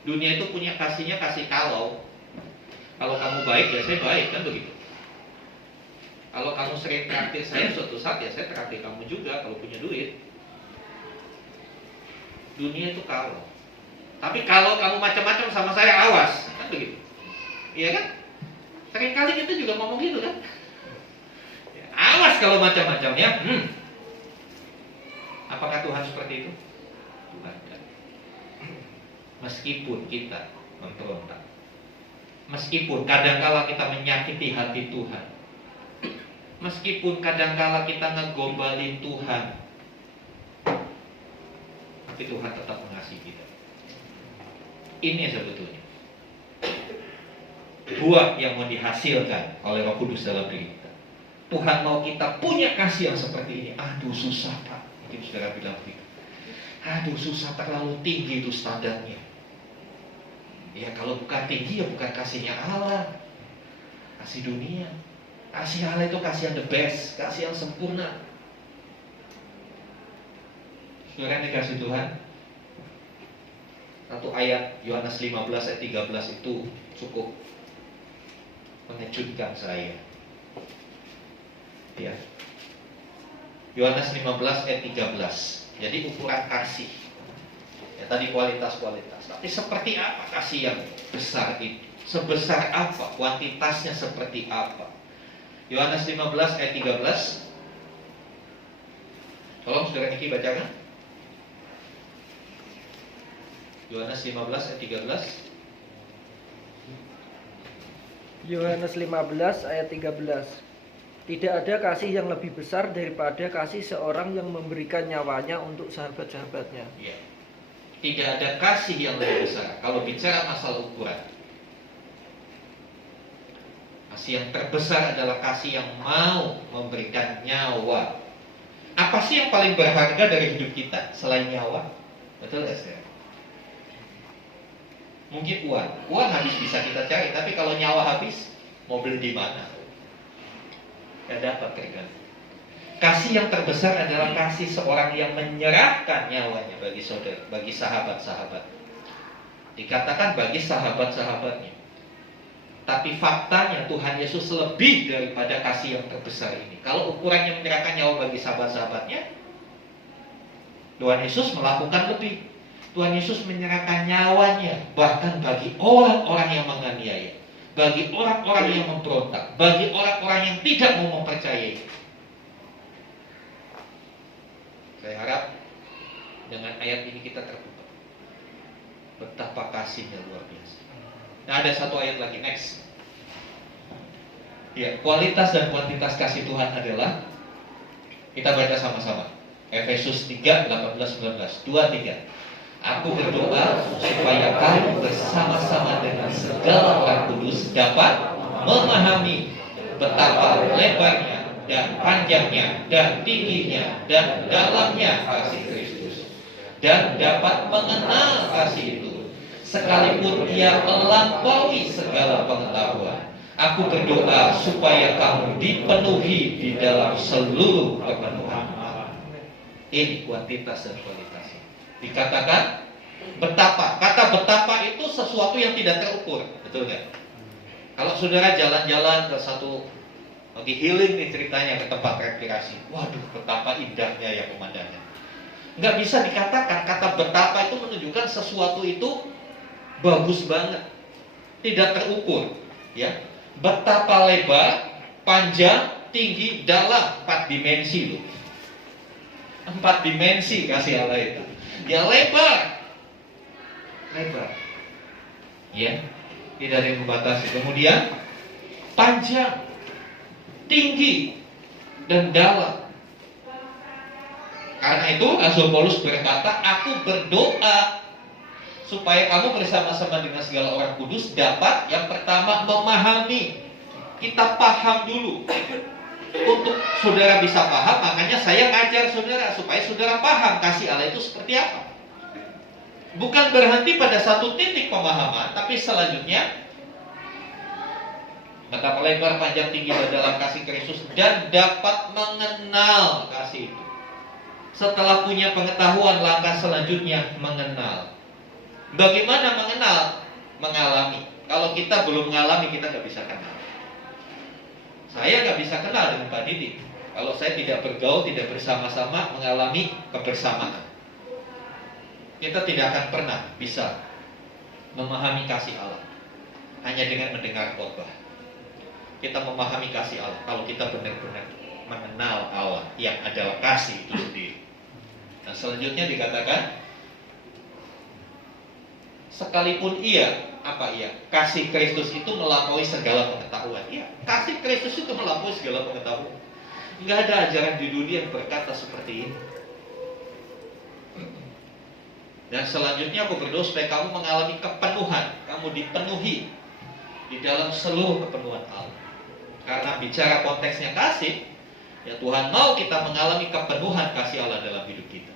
Dunia itu punya kasihnya kasih kalau. Kalau kamu baik ya saya baik, kan begitu. Kalau kamu sering traktir saya, suatu saat ya saya traktir kamu juga kalau punya duit. Dunia itu kalau. Tapi kalau kamu macam-macam sama saya, awas, kan begitu. Iya kan? Seringkali kita juga ngomong gitu kan. Awas kalau macam-macam ya. Apakah Tuhan seperti itu? Tuhan tidak. Meskipun kita memberontak, meskipun kadangkala kita menyakiti hati Tuhan, meskipun kadangkala kita ngegombalin Tuhan, tapi Tuhan tetap mengasihi kita. Ini sebetulnya buah yang mau dihasilkan oleh Roh Kudus dalam diri kita. Tuhan mau kita punya kasih yang seperti ini. Aduh susah Pak, mungkin saudara bilang begitu. Aduh susah, terlalu tinggi itu standarnya. Ya kalau bukan tinggi ya bukan kasihnya Allah, kasih dunia. Kasih Allah itu kasih yang the best, kasih yang sempurna. Saudara yang dikasih Tuhan, satu ayat Yohanes 15 ayat 13 itu cukup mengejutkan saya. Ya. Yohanes 15 ayat 13. Jadi ukuran kasih. Ya tadi kualitas-kualitas. Tapi seperti apa kasih yang besar itu? Sebesar apa? Kuantitasnya seperti apa? Yohanes 15 ayat 13. Tolong saudara Niki bacakan. Yohanes 15 ayat 13. Yohanes 15 ayat 13. Tidak ada kasih yang lebih besar daripada kasih seorang yang memberikan nyawanya untuk sahabat-sahabatnya. Ya. Tidak ada kasih yang lebih besar. Kalau bicara masalah ukuran, kasih yang terbesar adalah kasih yang mau memberikan nyawa. Apa sih yang paling berharga dari hidup kita selain nyawa? Betul gak sih? Mungkin uang. Uang habis bisa kita cari, tapi kalau nyawa habis, mau beli di mana? Gak dapat tergantung. Kasih yang terbesar adalah kasih seorang yang menyerahkan nyawanya bagi saudara, bagi sahabat-sahabat. Dikatakan bagi sahabat-sahabatnya. Tapi faktanya Tuhan Yesus lebih daripada kasih yang terbesar ini. Kalau ukurannya menyerahkan nyawa bagi sahabat-sahabatnya, Tuhan Yesus melakukan lebih. Tuhan Yesus menyerahkan nyawanya bahkan bagi orang-orang yang menganiaya, bagi orang-orang yang memberontak, bagi orang-orang yang tidak mau mempercayai. Saya harap dengan ayat ini kita terbuka betapa kasihnya luar biasa. Nah, ada satu ayat lagi, next. Ya, kualitas dan kuantitas kasih Tuhan adalah, kita baca sama-sama. Efesus 3, 18, 19, 2, 3. Aku berdoa supaya kamu bersama-sama dengan segala orang kudus dapat memahami betapa lebarnya dan panjangnya dan tingginya dan dalamnya kasih Kristus, dan dapat mengenal kasih itu sekalipun ia melampaui segala pengetahuan. Aku berdoa supaya kamu dipenuhi di dalam seluruh kepenuhan Allah. Ini kuantitas dan kualitas. Dikatakan betapa. Kata betapa itu sesuatu yang tidak terukur, betul nggak? Kalau saudara jalan-jalan ke satu, lagi healing nih ceritanya, ke tempat rekreasi, waduh betapa indahnya ya pemandangan. Nggak bisa dikatakan kata betapa itu menunjukkan sesuatu itu bagus banget, tidak terukur, ya. Betapa lebar, panjang, tinggi, dalam, 4 dimensi loh. 4 dimensi kasih Allah itu. Ya lebar, ya, tidak ada yang membatasi. Kemudian panjang, tinggi, dan dalam. Karena itu Rasul Paulus berkata, aku berdoa supaya kamu bersama-sama dengan segala orang kudus dapat yang pertama memahami. Kita paham dulu. Untuk saudara bisa paham, makanya saya ngajar saudara supaya saudara paham kasih Allah itu seperti apa. Bukan berhenti pada satu titik pemahaman, tapi selanjutnya betapa lebar, panjang, tinggi dan dalam kasih Kristus, dan dapat mengenal kasih itu. Setelah punya pengetahuan, langkah selanjutnya mengenal. Bagaimana mengenal? Mengalami. Kalau kita belum mengalami, kita nggak bisa kenal. Saya nggak bisa kenal dengan Pak Didi kalau saya tidak bergaul, tidak bersama-sama mengalami kebersamaan. Kita tidak akan pernah bisa memahami kasih Allah hanya dengan mendengar khotbah. Kita memahami kasih Allah kalau kita benar-benar mengenal Allah yang adalah kasih itu sendiri. Nah, selanjutnya dikatakan, sekalipun kasih Kristus itu melampaui segala pengetahuan. Iya, kasih Kristus itu melampaui segala pengetahuan. Enggak ada ajaran di dunia yang berkata seperti ini. Dan selanjutnya aku berdoa supaya kamu mengalami kepenuhan, kamu dipenuhi di dalam seluruh kepenuhan Allah. Karena bicara konteksnya kasih, ya Tuhan mau kita mengalami kepenuhan kasih Allah dalam hidup kita.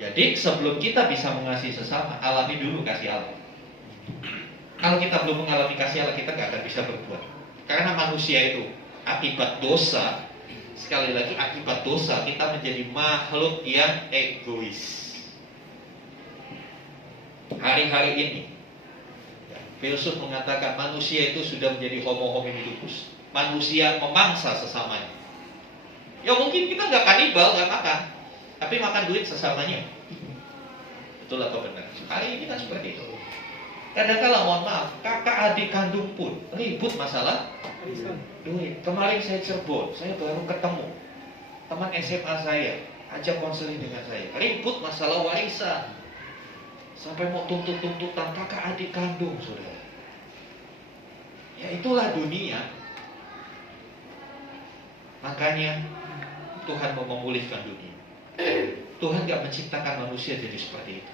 Jadi sebelum kita bisa mengasihi sesama, alami dulu kasih Allah. Kalau kita belum mengalami kasih Allah, kita gak akan bisa berbuat. Karena manusia itu akibat dosa, sekali lagi akibat dosa, kita menjadi makhluk yang egois. Hari-hari ini filsuf mengatakan manusia itu sudah menjadi homo hominidus. Manusia memangsa sesamanya. Ya mungkin kita gak kanibal, gak makan, tapi makan duit sesamanya. Betul atau benar? Hari ini kan seperti itu. Kadang-kala mohon maaf, kakak adik kandung pun ribut masalah duit. Kemarin saya Cirebon, saya baru ketemu teman SMA saya, ajak konseling dengan saya, ribut masalah warisan, sampai mau tuntut-tuntutan kakak adik kandung, saudara. Ya itulah dunia. Makanya Tuhan mau memulihkan dunia. Tuhan gak menciptakan manusia jadi seperti itu.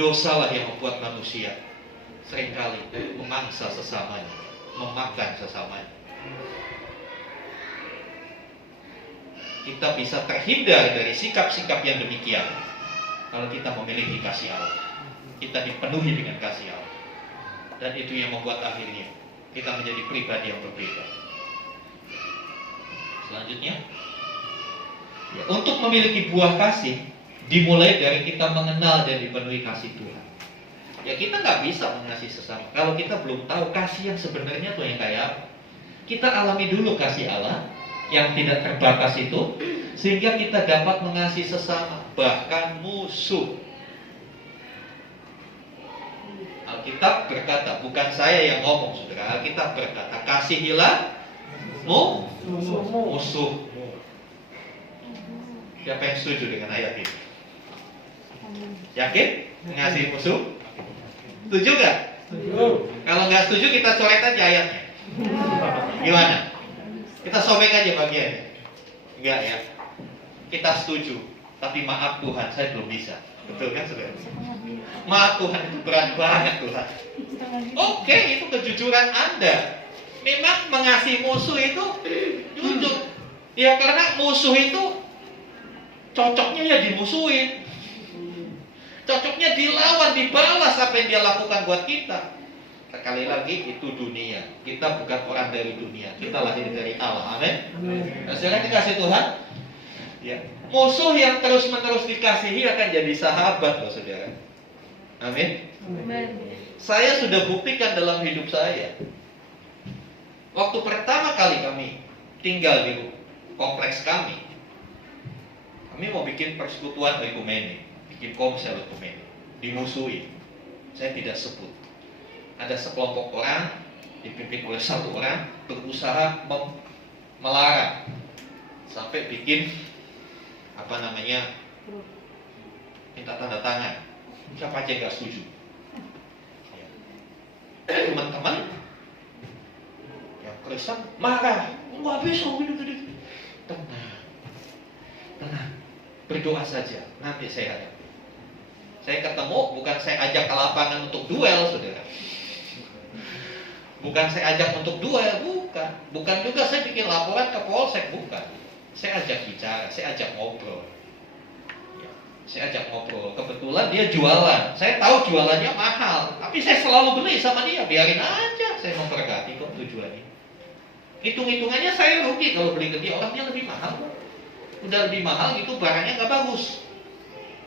Dosalah yang membuat manusia seringkali memangsa sesamanya, memakan sesamanya. Kita bisa terhindar dari sikap-sikap yang demikian kalau kita memiliki kasih Allah. Kita dipenuhi dengan kasih Allah. Dan itu yang membuat akhirnya kita menjadi pribadi yang berbeda. Selanjutnya, ya, untuk memiliki buah kasih dimulai dari kita mengenal dan dipenuhi kasih Tuhan. Ya, kita nggak bisa mengasihi sesama kalau kita belum tahu kasih yang sebenarnya tuh yang kayak apa. Kita alami dulu kasih Allah yang tidak terbatas itu, sehingga kita dapat mengasihi sesama, bahkan musuh. Alkitab berkata, bukan saya yang ngomong, saudara. Alkitab berkata, kasihilah musuhmu. Siapa yang setuju dengan ayat ini? Yakin? Mengasihi musuh? Setuju gak? Kalau nggak setuju, kita coret aja ayatnya. Gimana? Kita sobek aja bagiannya. Enggak ya? Kita setuju, tapi maaf Tuhan, saya belum bisa. Betul kan, saudara? Maaf Tuhan, itu berat banget Tuhan. Oke, itu kejujuran Anda. Memang mengasihi musuh itu jujur. Ya karena musuh itu cocoknya ya dimusuhin. Cocoknya dilawan, dibalas apa yang dia lakukan buat kita. Sekali lagi, itu dunia. Kita bukan orang dari dunia. Kita lahir dari Allah. Amin. Nah, sekarang dikasih Tuhan. Ya. Musuh yang terus-menerus dikasihi akan jadi sahabat loh, saudara. Amin. Saya sudah buktikan dalam hidup saya. Waktu pertama kali kami tinggal di kompleks kami mau bikin persekutuan ekumene, bikin komsel ekumene, dimusuhi. Saya tidak sebut. Ada sekelompok orang dipimpin oleh satu orang berusaha melarang sampai bikin minta tanda tangan. Siapa aja nggak setuju. Teman-teman yang Kristen marah, nggak bisa gini. Tenang, berdoa saja, nanti saya hadapi. Saya ketemu, bukan saya ajak ke lapangan untuk duel, saudara. Bukan saya ajak untuk duel, bukan. Bukan juga saya bikin laporan ke polsek, bukan. Saya ajak bicara, saya ajak ngobrol. Ya, saya ajak ngobrol. Kebetulan dia jualan. Saya tahu jualannya mahal, tapi saya selalu beli sama dia. Biarin aja, saya memberkati kok tujuannya. Hitung-hitungannya saya rugi kalau beli ke dia, orangnya lebih mahal. Udah lebih mahal gitu, barangnya nggak bagus.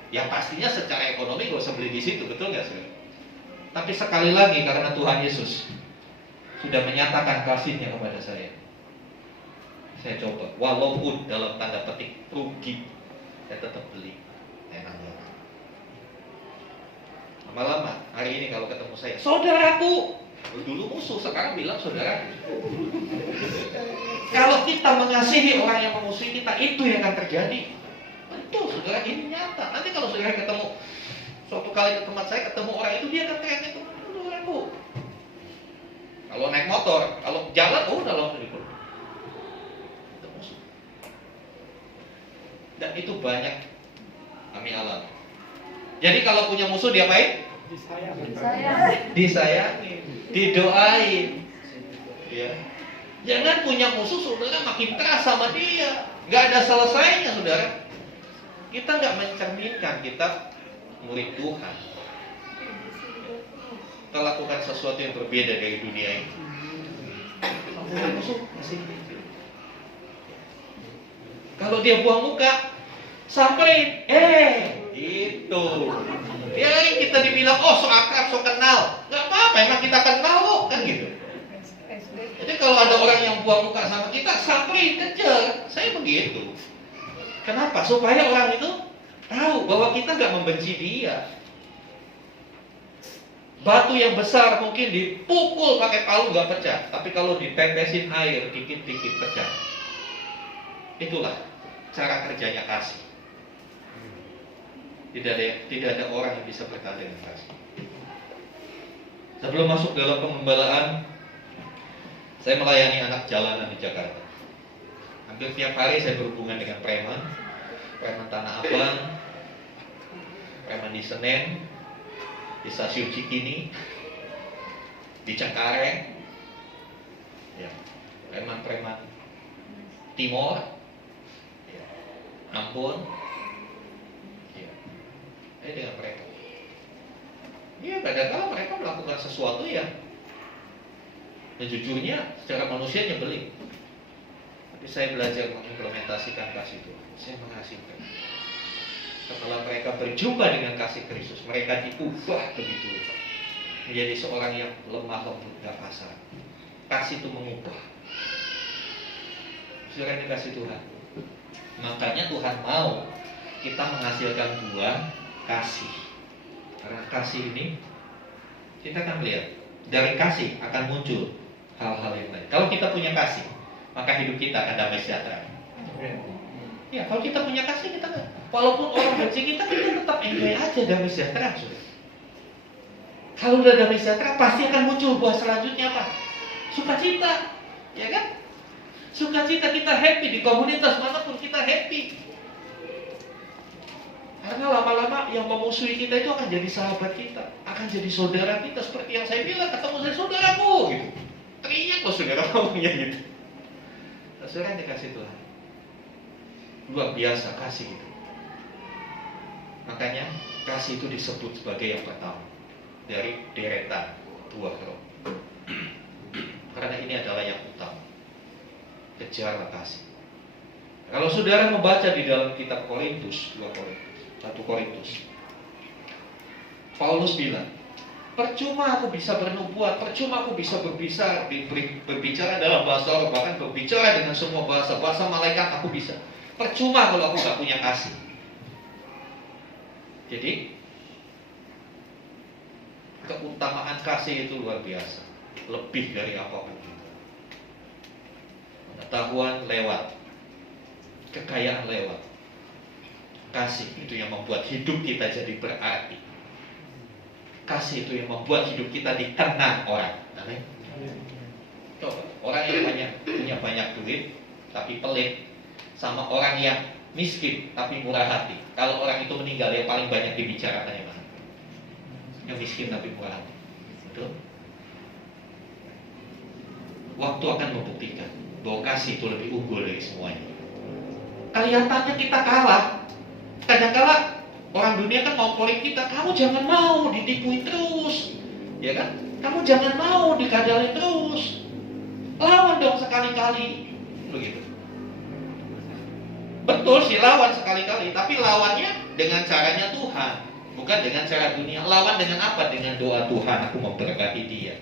Yang pastinya secara ekonomi gak usah beli di situ, betul nggak sih? Tapi sekali lagi karena Tuhan Yesus sudah menyatakan kasihnya kepada saya coba, walaupun dalam tanda petik rugi, saya tetap beli. Lama-lama hari ini kalau ketemu saya, saudaraku, dulu musuh, sekarang bilang saudara. Kalau kita mengasihi orang yang memusuhi kita, itu yang akan terjadi. Betul, saudara, ini nyata. Nanti kalau saudara ketemu, suatu kali ke tempat saya ketemu orang itu, dia akan teriak itu, saudaraku. Kalau naik motor, kalau jalan, udah langsung dipeluk. Itu musuh. Dan itu banyak kami alami. Jadi kalau punya musuh diapain? Disayangi, didoain. Ya. Jangan punya musuh saudara makin keras sama dia, nggak ada selesainya saudara. Kita nggak mencerminkan kita murid Tuhan. Kita lakukan sesuatu yang berbeda dari dunia ini. Musuh masih. Kalau dia buang muka, samperin, itu. Biarin kita dibilang, oh so akrab, so kenal. Nggak apa-apa, emang kita kenal kok, kan gitu. Jadi kalau ada orang yang buang muka sama kita, samperin, kejar. Saya begitu. Kenapa? Supaya orang itu tahu bahwa kita nggak membenci dia. Batu yang besar mungkin dipukul pakai palu nggak pecah, tapi kalau ditetesin air dikit-dikit pecah. Itulah cara kerjanya kasih. Tidak ada orang yang bisa berkata dengan kasih. Sebelum masuk dalam pengembalaan, saya melayani anak jalanan di Jakarta. Setiap hari saya berhubungan dengan preman Tanah Abang, preman di Senen, di stasiun Cikini, di Cengkareng, ya, preman Timor, ya, Ambon, ya, dengan mereka. Ya, kadang-kadang mereka melakukan sesuatu yang sejujurnya secara manusia nyebelin. Tapi saya belajar mengimplementasikan kasih Tuhan. Saya mengasihi mereka. Setelah mereka berjumpa dengan kasih Kristus, mereka diubah begitu menjadi seorang yang lemah lembut dan kasar. Kasih itu mengubah. Saudara yang dikasih Tuhan. Makanya Tuhan mau kita menghasilkan buah kasih. Karena kasih ini kita akan melihat dari kasih akan muncul hal-hal yang lain. Kalau kita punya kasih, maka hidup kita akan damai sejahtera. Ya, kalau kita punya kasih, kita walaupun orang benci kita tetap enjoy aja damai sejahtera. Kalau udah damai sejahtera, pasti akan muncul buah selanjutnya apa? Sukacita, ya kan? Sukacita, kita happy di komunitas manapun kita happy. Karena lama-lama yang memusuhi kita itu akan jadi sahabat kita, akan jadi saudara kita. Seperti yang saya bilang, ketemu saya saudaraku, gitu. Teriak loh saudara ngomongnya gitu. Saudara yang dikasih Tuhan, luar biasa kasih itu. Makanya kasih itu disebut sebagai yang pertama dari deretan buah roh. Karena ini adalah yang utama. Kejarlah kasih. Kalau saudara membaca di dalam kitab Korintus, 1 Korintus, Paulus bilang, percuma aku bisa bernubuat, percuma aku bisa berbicara dalam bahasa roh, bahkan berbicara dengan semua bahasa malaikat aku bisa. Percuma kalau aku gak punya kasih. Jadi keutamaan kasih itu luar biasa, lebih dari apapun itu. Pengetahuan lewat, kekayaan lewat, kasih itu yang membuat hidup kita jadi berarti. Kasih itu yang membuat hidup kita dikenang orang. Amin. Coba, orang yang punya banyak duit tapi pelit, sama orang yang miskin tapi murah hati. Kalau orang itu meninggal, yang paling banyak dibicarakan yang mana? Yang miskin tapi murah hati. Betul? Waktu akan membuktikan bahwa kasih itu lebih unggul dari semuanya. Kelihatannya kita kalah. Kadang-kala orang dunia kan mau polik kita, kamu jangan mau ditipuin terus, ya kan? Kamu jangan mau dikadalin terus, lawan dong sekali-kali, begitu. Betul sih lawan sekali-kali, tapi lawannya dengan caranya Tuhan, bukan dengan cara dunia. Lawan dengan apa? Dengan doa Tuhan, aku memberkati dia,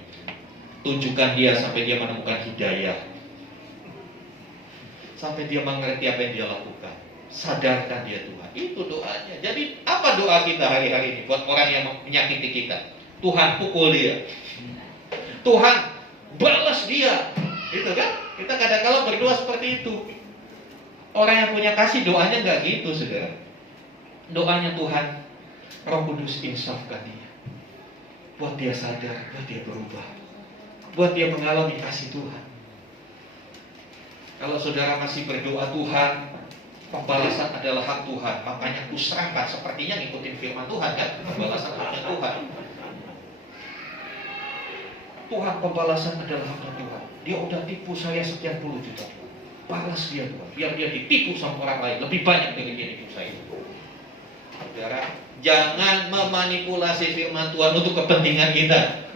tunjukkan dia sampai dia menemukan hidayah, sampai dia mengerti apa yang dia lakukan. Sadarkan dia Tuhan. Itu doanya. Jadi apa doa kita hari-hari ini buat orang yang menyakiti kita? Tuhan pukul dia, Tuhan balas dia. Gitu kan? Kita kadang-kadang berdoa seperti itu. Orang yang punya kasih doanya nggak gitu, saudara. Doanya Tuhan, Roh Kudus insafkan dia, buat dia sadar, buat dia berubah, buat dia mengalami kasih Tuhan. Kalau saudara masih berdoa Tuhan, pembalasan adalah hak Tuhan, makanya kuserahkan, sepertinya ngikutin firman Tuhan kan, pembalasan haknya Tuhan. Tuhan, pembalasan adalah haknya Tuhan. Dia udah tipu saya sekian puluh juta, balas dia Tuhan, biar dia ditipu sama orang lain lebih banyak dari dia tipu saya. Saudara, jangan memanipulasi firman Tuhan untuk kepentingan kita.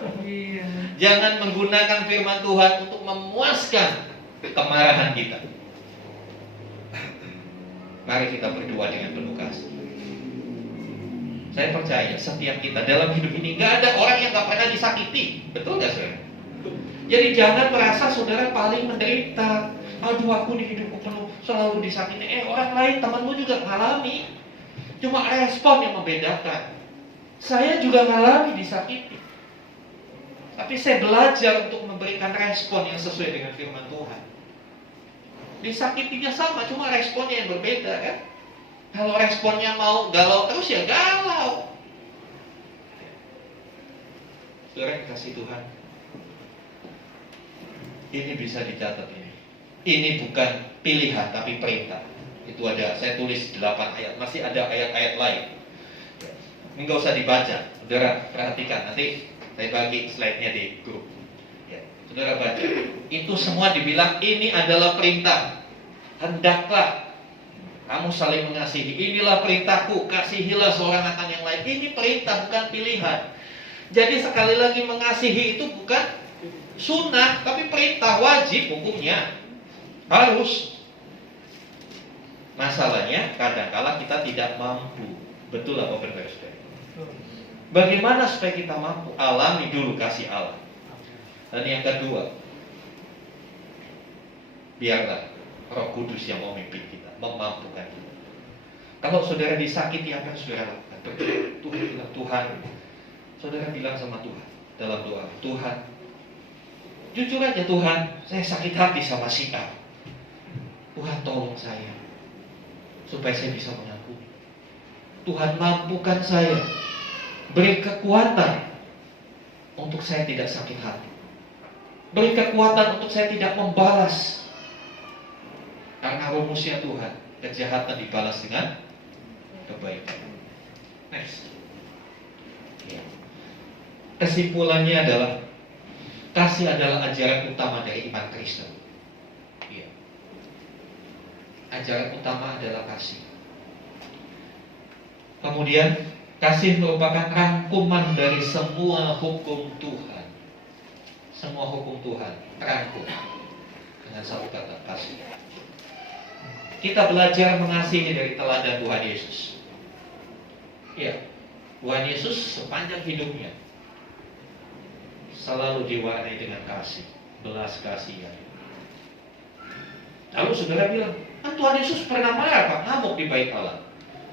Jangan menggunakan firman Tuhan untuk memuaskan kemarahan kita. Mari kita berdoa dengan penuh kasih. Saya percaya setiap kita dalam hidup ini gak ada orang yang gak pernah disakiti. Betul gak saudara? Jadi jangan merasa saudara paling menderita. Aduh, aku di hidupku penuh selalu disakiti. Orang lain, temanmu juga ngalami. Cuma respon yang membedakan. Saya juga ngalami disakiti, tapi saya belajar untuk memberikan respon yang sesuai dengan firman Tuhan. Disakitinya sama, cuma responnya yang berbeda kan. Kalau responnya mau galau terus ya galau. Saudara yang kasih Tuhan, ini bisa dicatat ini. Ini bukan pilihan tapi perintah. Itu ada, saya tulis 8 ayat. Masih ada ayat-ayat lain. Ini nggak usah dibaca. Saudara perhatikan, nanti saya bagi slide-nya di grup. Ya, saudara baca. Itu semua dibilang ini adalah perintah. Hendaklah kamu saling mengasihi. Inilah perintahku, kasihilah seorang akan yang lain. Ini perintah, bukan pilihan. Jadi sekali lagi mengasihi itu bukan sunnah, tapi perintah, wajib hukumnya. Harus. Masalahnya kadangkala kita tidak mampu. Betul apa benar, saudara? Bagaimana supaya kita mampu? Alami dulu kasih Allah. Dan yang kedua, biarlah Roh Kudus yang memimpin kita, memampukan kita. Kalau saudara disakiti, apa yang saudara lakukan? Tuhan bilang, Tuhan. Saudara bilang sama Tuhan dalam doa, Tuhan, jujur aja Tuhan, saya sakit hati sama si A. Tuhan tolong saya supaya saya bisa mengampuni. Tuhan mampukan saya, beri kekuatan untuk saya tidak sakit hati, beri kekuatan untuk saya tidak membalas. Karena rumusnya Tuhan, kejahatan dibalas dengan kebaikan. Next. Ya. Kesimpulannya adalah kasih adalah ajaran utama dari iman Kristen. Ya. Ajaran utama adalah kasih. Kemudian kasih merupakan rangkuman dari semua hukum Tuhan. Semua hukum Tuhan rangkum dengan satu kata, kasih. Kita belajar mengasihi dari teladan Tuhan Yesus. Ya, Tuhan Yesus sepanjang hidupnya selalu diwarnai dengan kasih, belas kasihan. Lalu saudara bilang, kan Tuhan Yesus pernah marah Pak, ngamuk di bait Allah.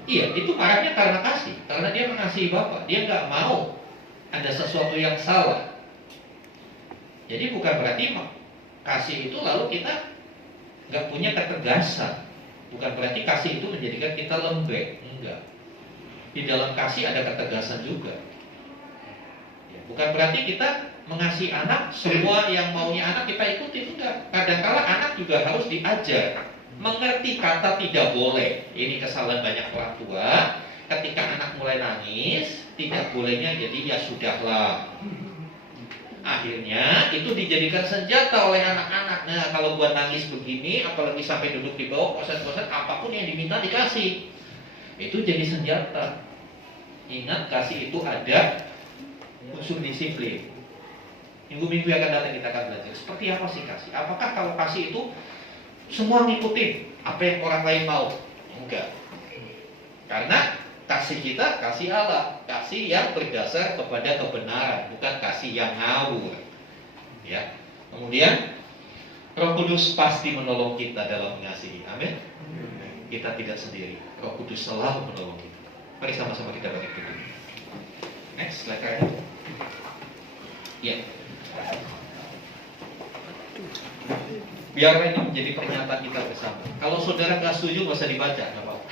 Iya, itu marahnya karena kasih, karena dia mengasihi Bapa. Dia nggak mau ada sesuatu yang salah. Jadi bukan berarti kasih itu lalu kita nggak punya ketegasan. Bukan berarti kasih itu menjadikan kita lembek, enggak. Di dalam kasih ada ketegasan juga. Ya, bukan berarti kita mengasihi anak, semua yang maunya anak kita ikuti, enggak. Kadang-kala anak juga harus diajar mengerti kata tidak boleh. Ini kesalahan banyak orang tua. Ketika anak mulai nangis, tidak bolehnya jadi ya sudahlah. Akhirnya itu dijadikan senjata oleh anak-anak. Nah, kalau buat nangis begini, apalagi sampai duduk di bawah kosan-kosan, apapun yang diminta dikasih. Itu jadi senjata. Ingat, kasih itu ada unsur disiplin. Minggu-minggu yang akan datang kita akan belajar seperti apa sih kasih. Apakah kalau kasih itu semua ngikutin apa yang orang lain mau? Enggak. Karena kasih kita kasih Allah, kasih yang berdasar kepada kebenaran, bukan kasih yang ngawur. Ya. Kemudian Roh Kudus pasti menolong kita dalam mengasihi. Amin. Kita tidak sendiri. Roh Kudus selalu menolong kita. Mari sama-sama kita bagi berdoa. Next slide. Ya. Biar ini menjadi pernyataan kita bersama. Kalau saudara nggak setuju, nggak usah dibaca, nggak apa-apa.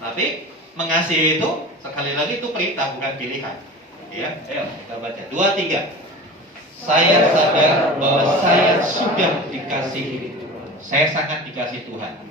Tapi mengasihi itu sekali lagi itu perintah, bukan pilihan. Ya, ayo kita baca. 2, 3. Saya sadar bahwa saya sudah dikasihi. Saya sangat dikasihi Tuhan.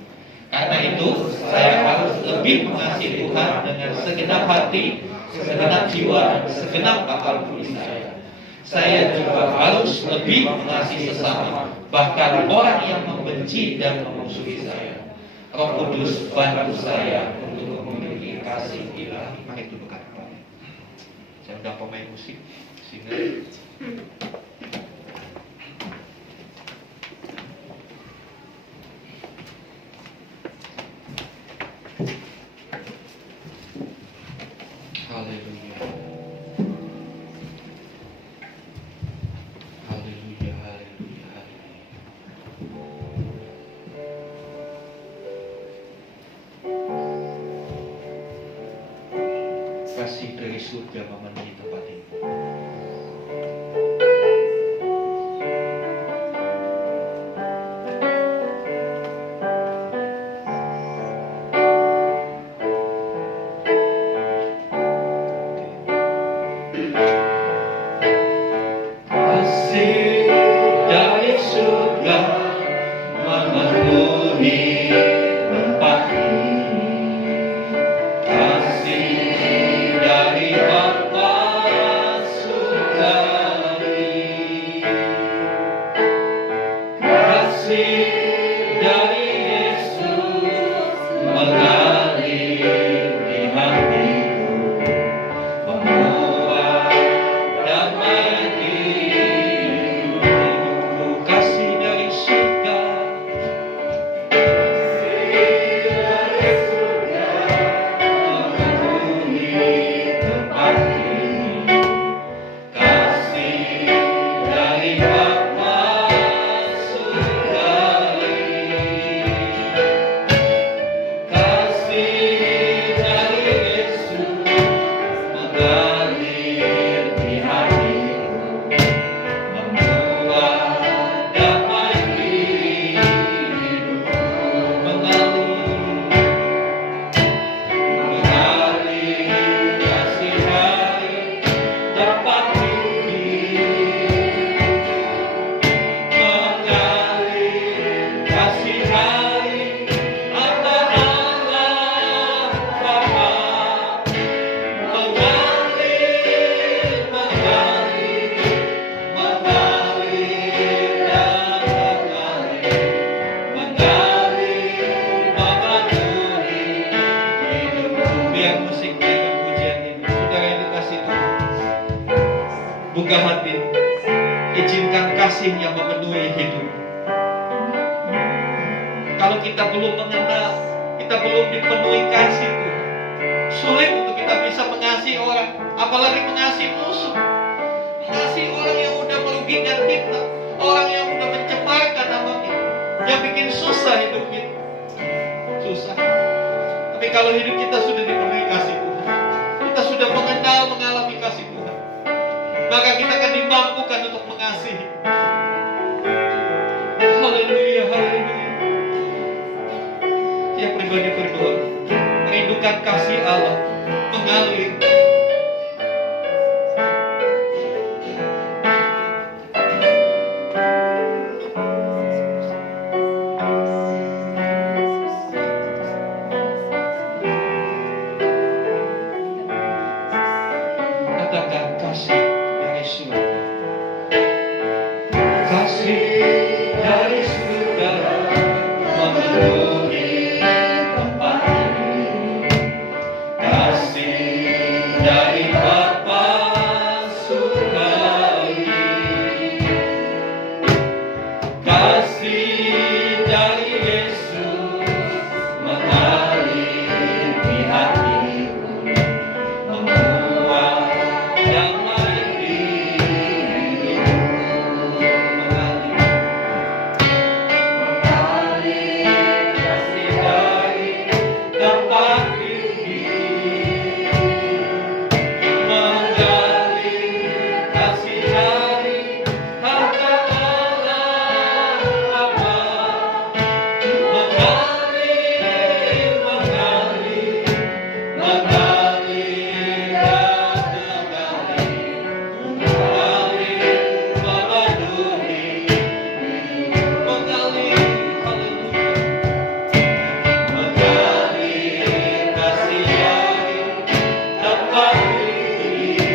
Karena itu saya harus lebih mengasihi Tuhan dengan segenap hati, segenap jiwa, segenap akal budi saya. Saya juga harus lebih mengasihi sesama, bahkan orang yang membenci dan memusuhi saya. Roh Kudus bantu saya untuk memiliki kasih ilahi. Mari tundukkan kepala. Saya undang pemain musik sehingga haleluya. Haleluya, haleluya, haleluya. Kasih dari surga memenuhi tempat ini. Kasih dari surga izinkan kasih yang memenuhi hidup. Kalau kita belum mengenal, kita belum dipenuhi kasih Tuhan, sulit untuk kita bisa mengasihi orang, apalagi mengasihi musuh, mengasihi orang yang udah merugikan kita, orang yang udah mencemarkan nama kita, yang bikin susah hidup kita. Susah. Tapi kalau hidup kita sudah dipenuhi kasih Tuhan, kita sudah mengalami kasih Tuhan, maka kita akan dimampukan untuk mengasihi. Haleluya, haleluya. Tiap pribadi berdoa, merindukan kasih Allah mengalir. Katakan kasih dari surga. Kasih dari surga memenuhi tempat ini. Kasih dari Bapa surgawi. Kasih dari Yesus mengalir di hatiku, membuat damai di hidupku. Mengalir kasih dari tempat tinggi, mengalir kasih dari harta Allah Bapa. Mengalir, mengalir, mengalir dan mengalir, mengalir memenuhi, mengalir, haleluya. Mengalir kasih dari tempat tinggi,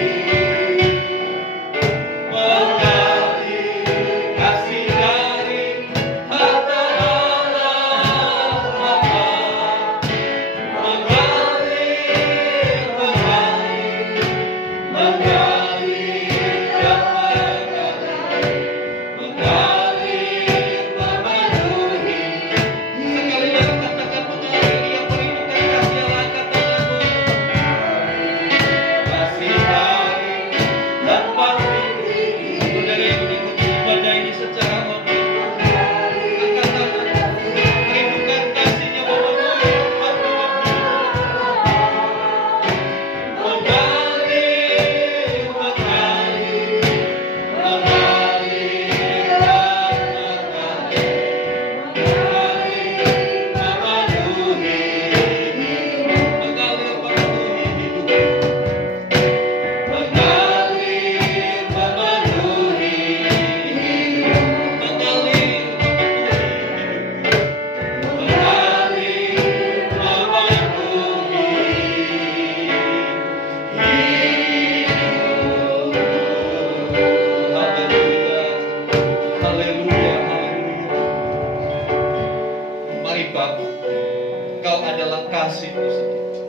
mengalir kasih dari harta Allah Bapa. Mengalir, mengalir, mengalir dan mengalir, mengalir memenuhi. Sekali lagi katakan mengalir, yang merindukan kasih Allah, katakan kasih dari tempat tinggi. Saudara yang mengikuti ibadah ini secara online, angkat tangan, merindukan kasih-Nya memenuhi tempat tinggi. Mengalir, mengalir, mengalir dan mengalir, mengalir memenuhi hidup, mengalir memenuhi hidup, mengalir memenuhi hidup, mengalir Haleluya, haleluya. Mari Bapa, Kau adalah kasih-Mu sendiri.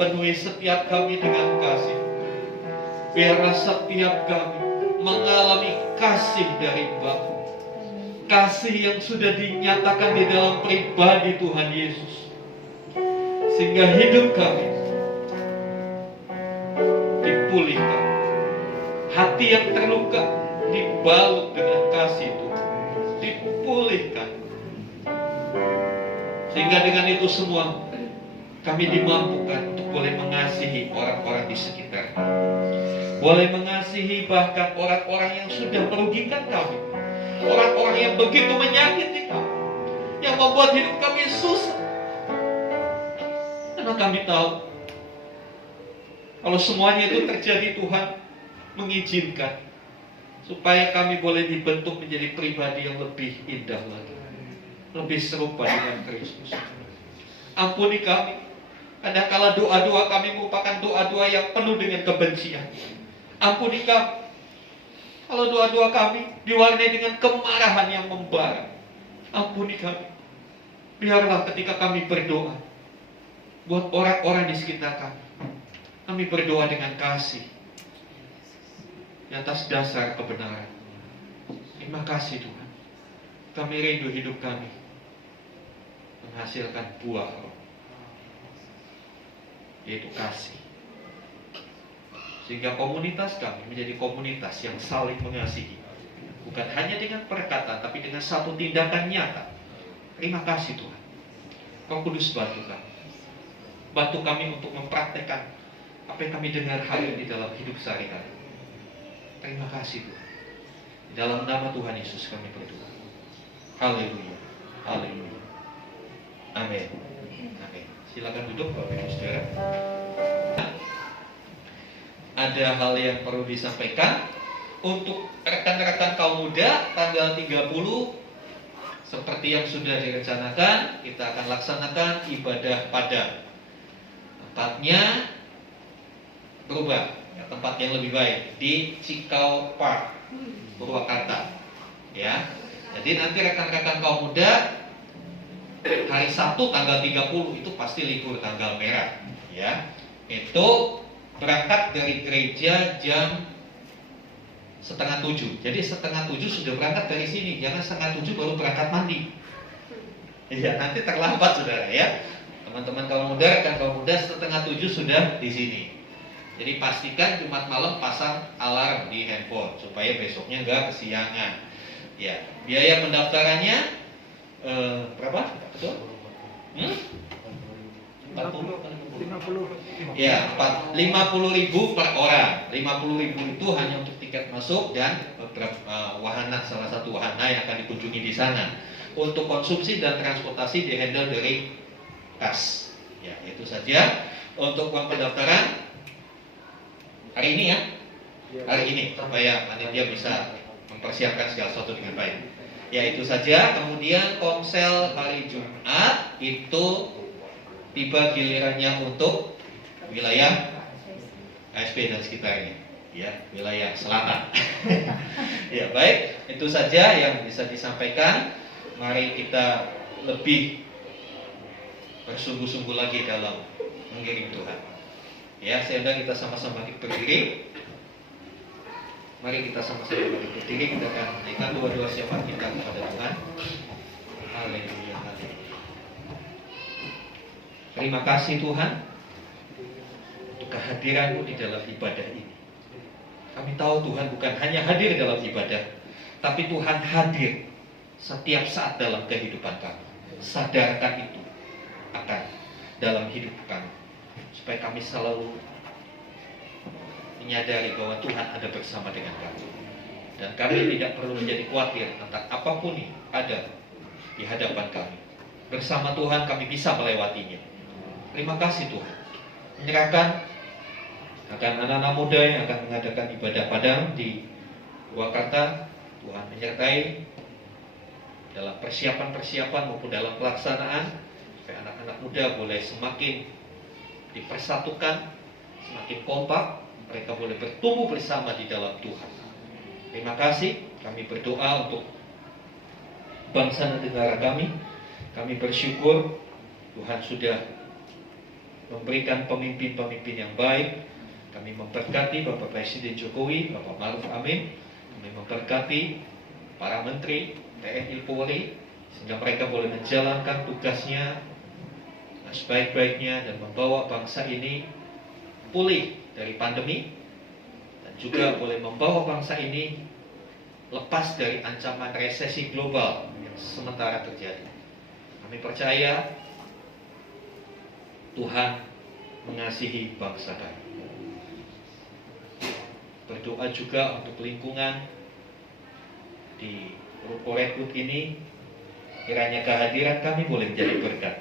Penuhi setiap kami dengan kasih. Biarlah setiap kami mengalami kasih dari Bapa. Kasih yang sudah dinyatakan di dalam pribadi Tuhan Yesus. Sehingga hidup kami dipulihkan. Hati yang terluka dibalut dengan kasih Tuhan, dipulihkan. Sehingga dengan itu semua kami dimampukan untuk boleh mengasihi orang-orang di sekitar, boleh mengasihi bahkan orang-orang yang sudah merugikan kami, orang-orang yang begitu menyakiti kami, yang membuat hidup kami susah. Karena kami tahu kalau semuanya itu terjadi, Tuhan mengizinkan supaya kami boleh dibentuk menjadi pribadi yang lebih indah lagi, lebih serupa dengan Kristus. Ampuni kami, kadangkala doa-doa kami merupakan doa-doa yang penuh dengan kebencian. Ampuni kami kalau doa-doa kami diwarnai dengan kemarahan yang membara. Ampuni kami. Biarlah ketika kami berdoa buat orang-orang di sekitar kami berdoa dengan kasih di atas dasar kebenaran. Terima kasih Tuhan. Kami rindu hidup kami menghasilkan buah Roh, yaitu kasih. Sehingga komunitas kami menjadi komunitas yang saling mengasihi. Bukan hanya dengan perkataan, tapi dengan satu tindakan nyata. Terima kasih Tuhan. Roh Kudus bantu kami. Bantu kami untuk mempraktekkan apa yang kami dengar hari ini dalam hidup sehari-hari. Terima kasih Tuhan. Dalam nama Tuhan Yesus kami berdoa. Haleluya. Haleluya. Amin. Amin. Silakan duduk Bapak Ibu Saudara. Ada hal yang perlu disampaikan untuk rekan-rekan kaum muda tanggal 30 seperti yang sudah direncanakan, kita akan laksanakan ibadah padang. Tempatnya berubah, ya, tempat yang lebih baik di Cikau Park, Purwakarta. Ya. Jadi nanti rekan-rekan kaum muda hari Sabtu tanggal 30 itu pasti libur tanggal merah, ya. Itu berangkat dari gereja jam 6:30. Jadi 6:30 sudah berangkat dari sini, jangan 6:30 baru berangkat mandi. Iya, nanti terlambat saudara ya. Teman-teman kaum muda, rekan kaum muda 6:30 sudah di sini. Jadi pastikan Jumat malam pasang alarm di handphone supaya besoknya nggak kesiangan. Ya, biaya pendaftarannya berapa? Betul? 50. Ya, 50.000 per orang. 50.000 itu hanya untuk tiket masuk dan beberapa wahana, salah satu wahana yang akan dikunjungi di sana. Untuk konsumsi dan transportasi dihandle dari kas. Ya, itu saja. Untuk uang pendaftaran hari ini ya. Hari ini supaya panitia bisa mempersiapkan segala sesuatu dengan baik. Ya, itu saja. Kemudian konsel hari Jumat itu tiba gilirannya untuk wilayah ASP dan sekitarnya, ya, wilayah selatan. Ya, baik, itu saja yang bisa disampaikan. Mari kita lebih bersungguh-sungguh lagi dalam mengiring Tuhan. Ya, sehingga kita sama-sama berdiri. Mari kita sama-sama berdiri. Kita akan naikkan dua-dua syafaat kita kepada Tuhan. Haleluya. Terima kasih Tuhan untuk kehadiran-Mu di dalam ibadah ini. Kami tahu Tuhan bukan hanya hadir dalam ibadah, tapi Tuhan hadir setiap saat dalam kehidupan kami. Sadarkan itu akan dalam hidup kami, supaya kami selalu menyadari bahwa Tuhan ada bersama dengan kami. Dan kami tidak perlu menjadi khawatir tentang apapun yang ada di hadapan kami. Bersama Tuhan kami bisa melewatinya. Terima kasih Tuhan. Menyerahkan akan anak-anak muda yang akan mengadakan ibadah padang di Purwakarta. Tuhan menyertai dalam persiapan-persiapan maupun dalam pelaksanaan, supaya anak-anak muda boleh semakin dipersatukan, semakin kompak, mereka boleh bertumbuh bersama di dalam Tuhan. Terima kasih. Kami berdoa untuk bangsa dan negara kami. Kami bersyukur Tuhan sudah memberikan pemimpin-pemimpin yang baik. Kami memberkati Bapak Presiden Jokowi, Bapak Maruf Amin. Kami memberkati para menteri, TNI Polri, sehingga mereka boleh menjalankan tugasnya sebaik-baiknya dan membawa bangsa ini pulih dari pandemi, dan juga boleh membawa bangsa ini lepas dari ancaman resesi global yang sementara terjadi. Kami percaya Tuhan mengasihi bangsa kami. Berdoa juga untuk lingkungan di Ruko Redwood ini, kiranya kehadiran kami boleh menjadi berkat.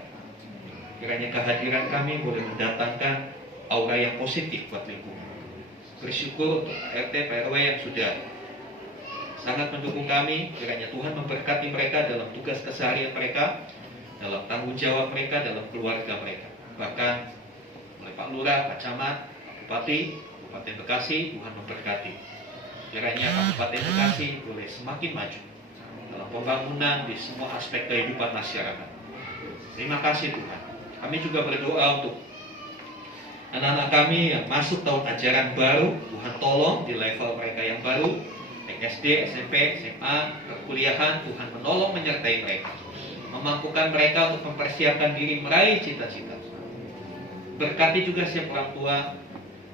Kiranya kehadiran kami boleh mendatangkan aura yang positif buat lingkungan. Bersyukur untuk RT PRW yang sudah sangat mendukung kami. Kiranya Tuhan memberkati mereka dalam tugas keseharian mereka, dalam tanggung jawab mereka, dalam keluarga mereka. Bahkan oleh Pak Lurah, Pak Camat, Pak Bupati, Kabupaten Bekasi, Tuhan memberkati. Kiranya Kabupaten Bekasi boleh semakin maju dalam pembangunan di semua aspek kehidupan masyarakat. Terima kasih Tuhan. Kami juga berdoa untuk anak-anak kami yang masuk tahun ajaran baru. Tuhan tolong di level mereka yang baru, baik SD, SMP, SMA, perkuliahan, Tuhan menolong menyertai mereka, memampukan mereka untuk mempersiapkan diri meraih cita-cita. Berkati juga setiap orang tua,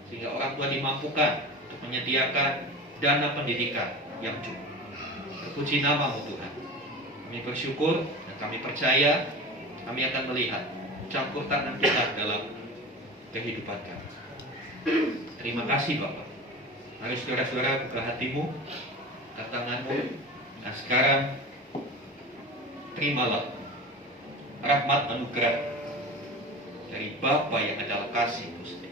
sehingga orang tua dimampukan untuk menyediakan dana pendidikan yang cukup. Terpuji nama-Mu Tuhan. Kami bersyukur dan kami percaya kami akan melihat campur tangan kita dalam kehidupan kami. Terima kasih Bapak. Mari saudara-saudara buka hatimu, buka tanganmu. Nah sekarang terimalah rahmat anugerah dari Bapa yang adalah kasih Gusti.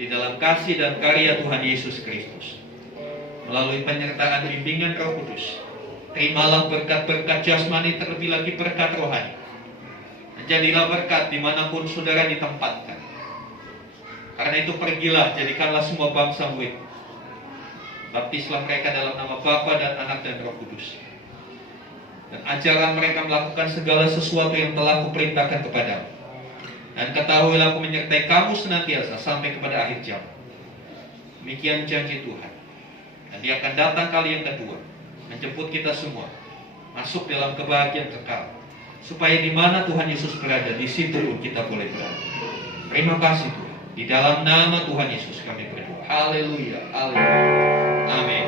Di dalam kasih dan karya Tuhan Yesus Kristus, melalui penyertaan bimbingan Roh Kudus, terimalah berkat-berkat jasmani, terlebih lagi berkat rohani. Jadilah berkat dimanapun saudara ditempatkan. Karena itu pergilah, jadikanlah semua bangsa murid. Baptislah mereka dalam nama Bapa dan Anak dan Roh Kudus. Dan ajarlah mereka melakukan segala sesuatu yang telah kuperintahkan kepadamu. Dan ketahuilah aku menyertai kamu senantiasa sampai kepada akhir zaman. Demikian janji Tuhan. Dan Dia akan datang kali yang kedua, menjemput kita semua masuk dalam kebahagiaan kekal, supaya di mana Tuhan Yesus berada, di situ pun kita boleh berada. Terima kasih Tuhan. Di dalam nama Tuhan Yesus kami berdoa. Haleluya. Haleluya. Amin.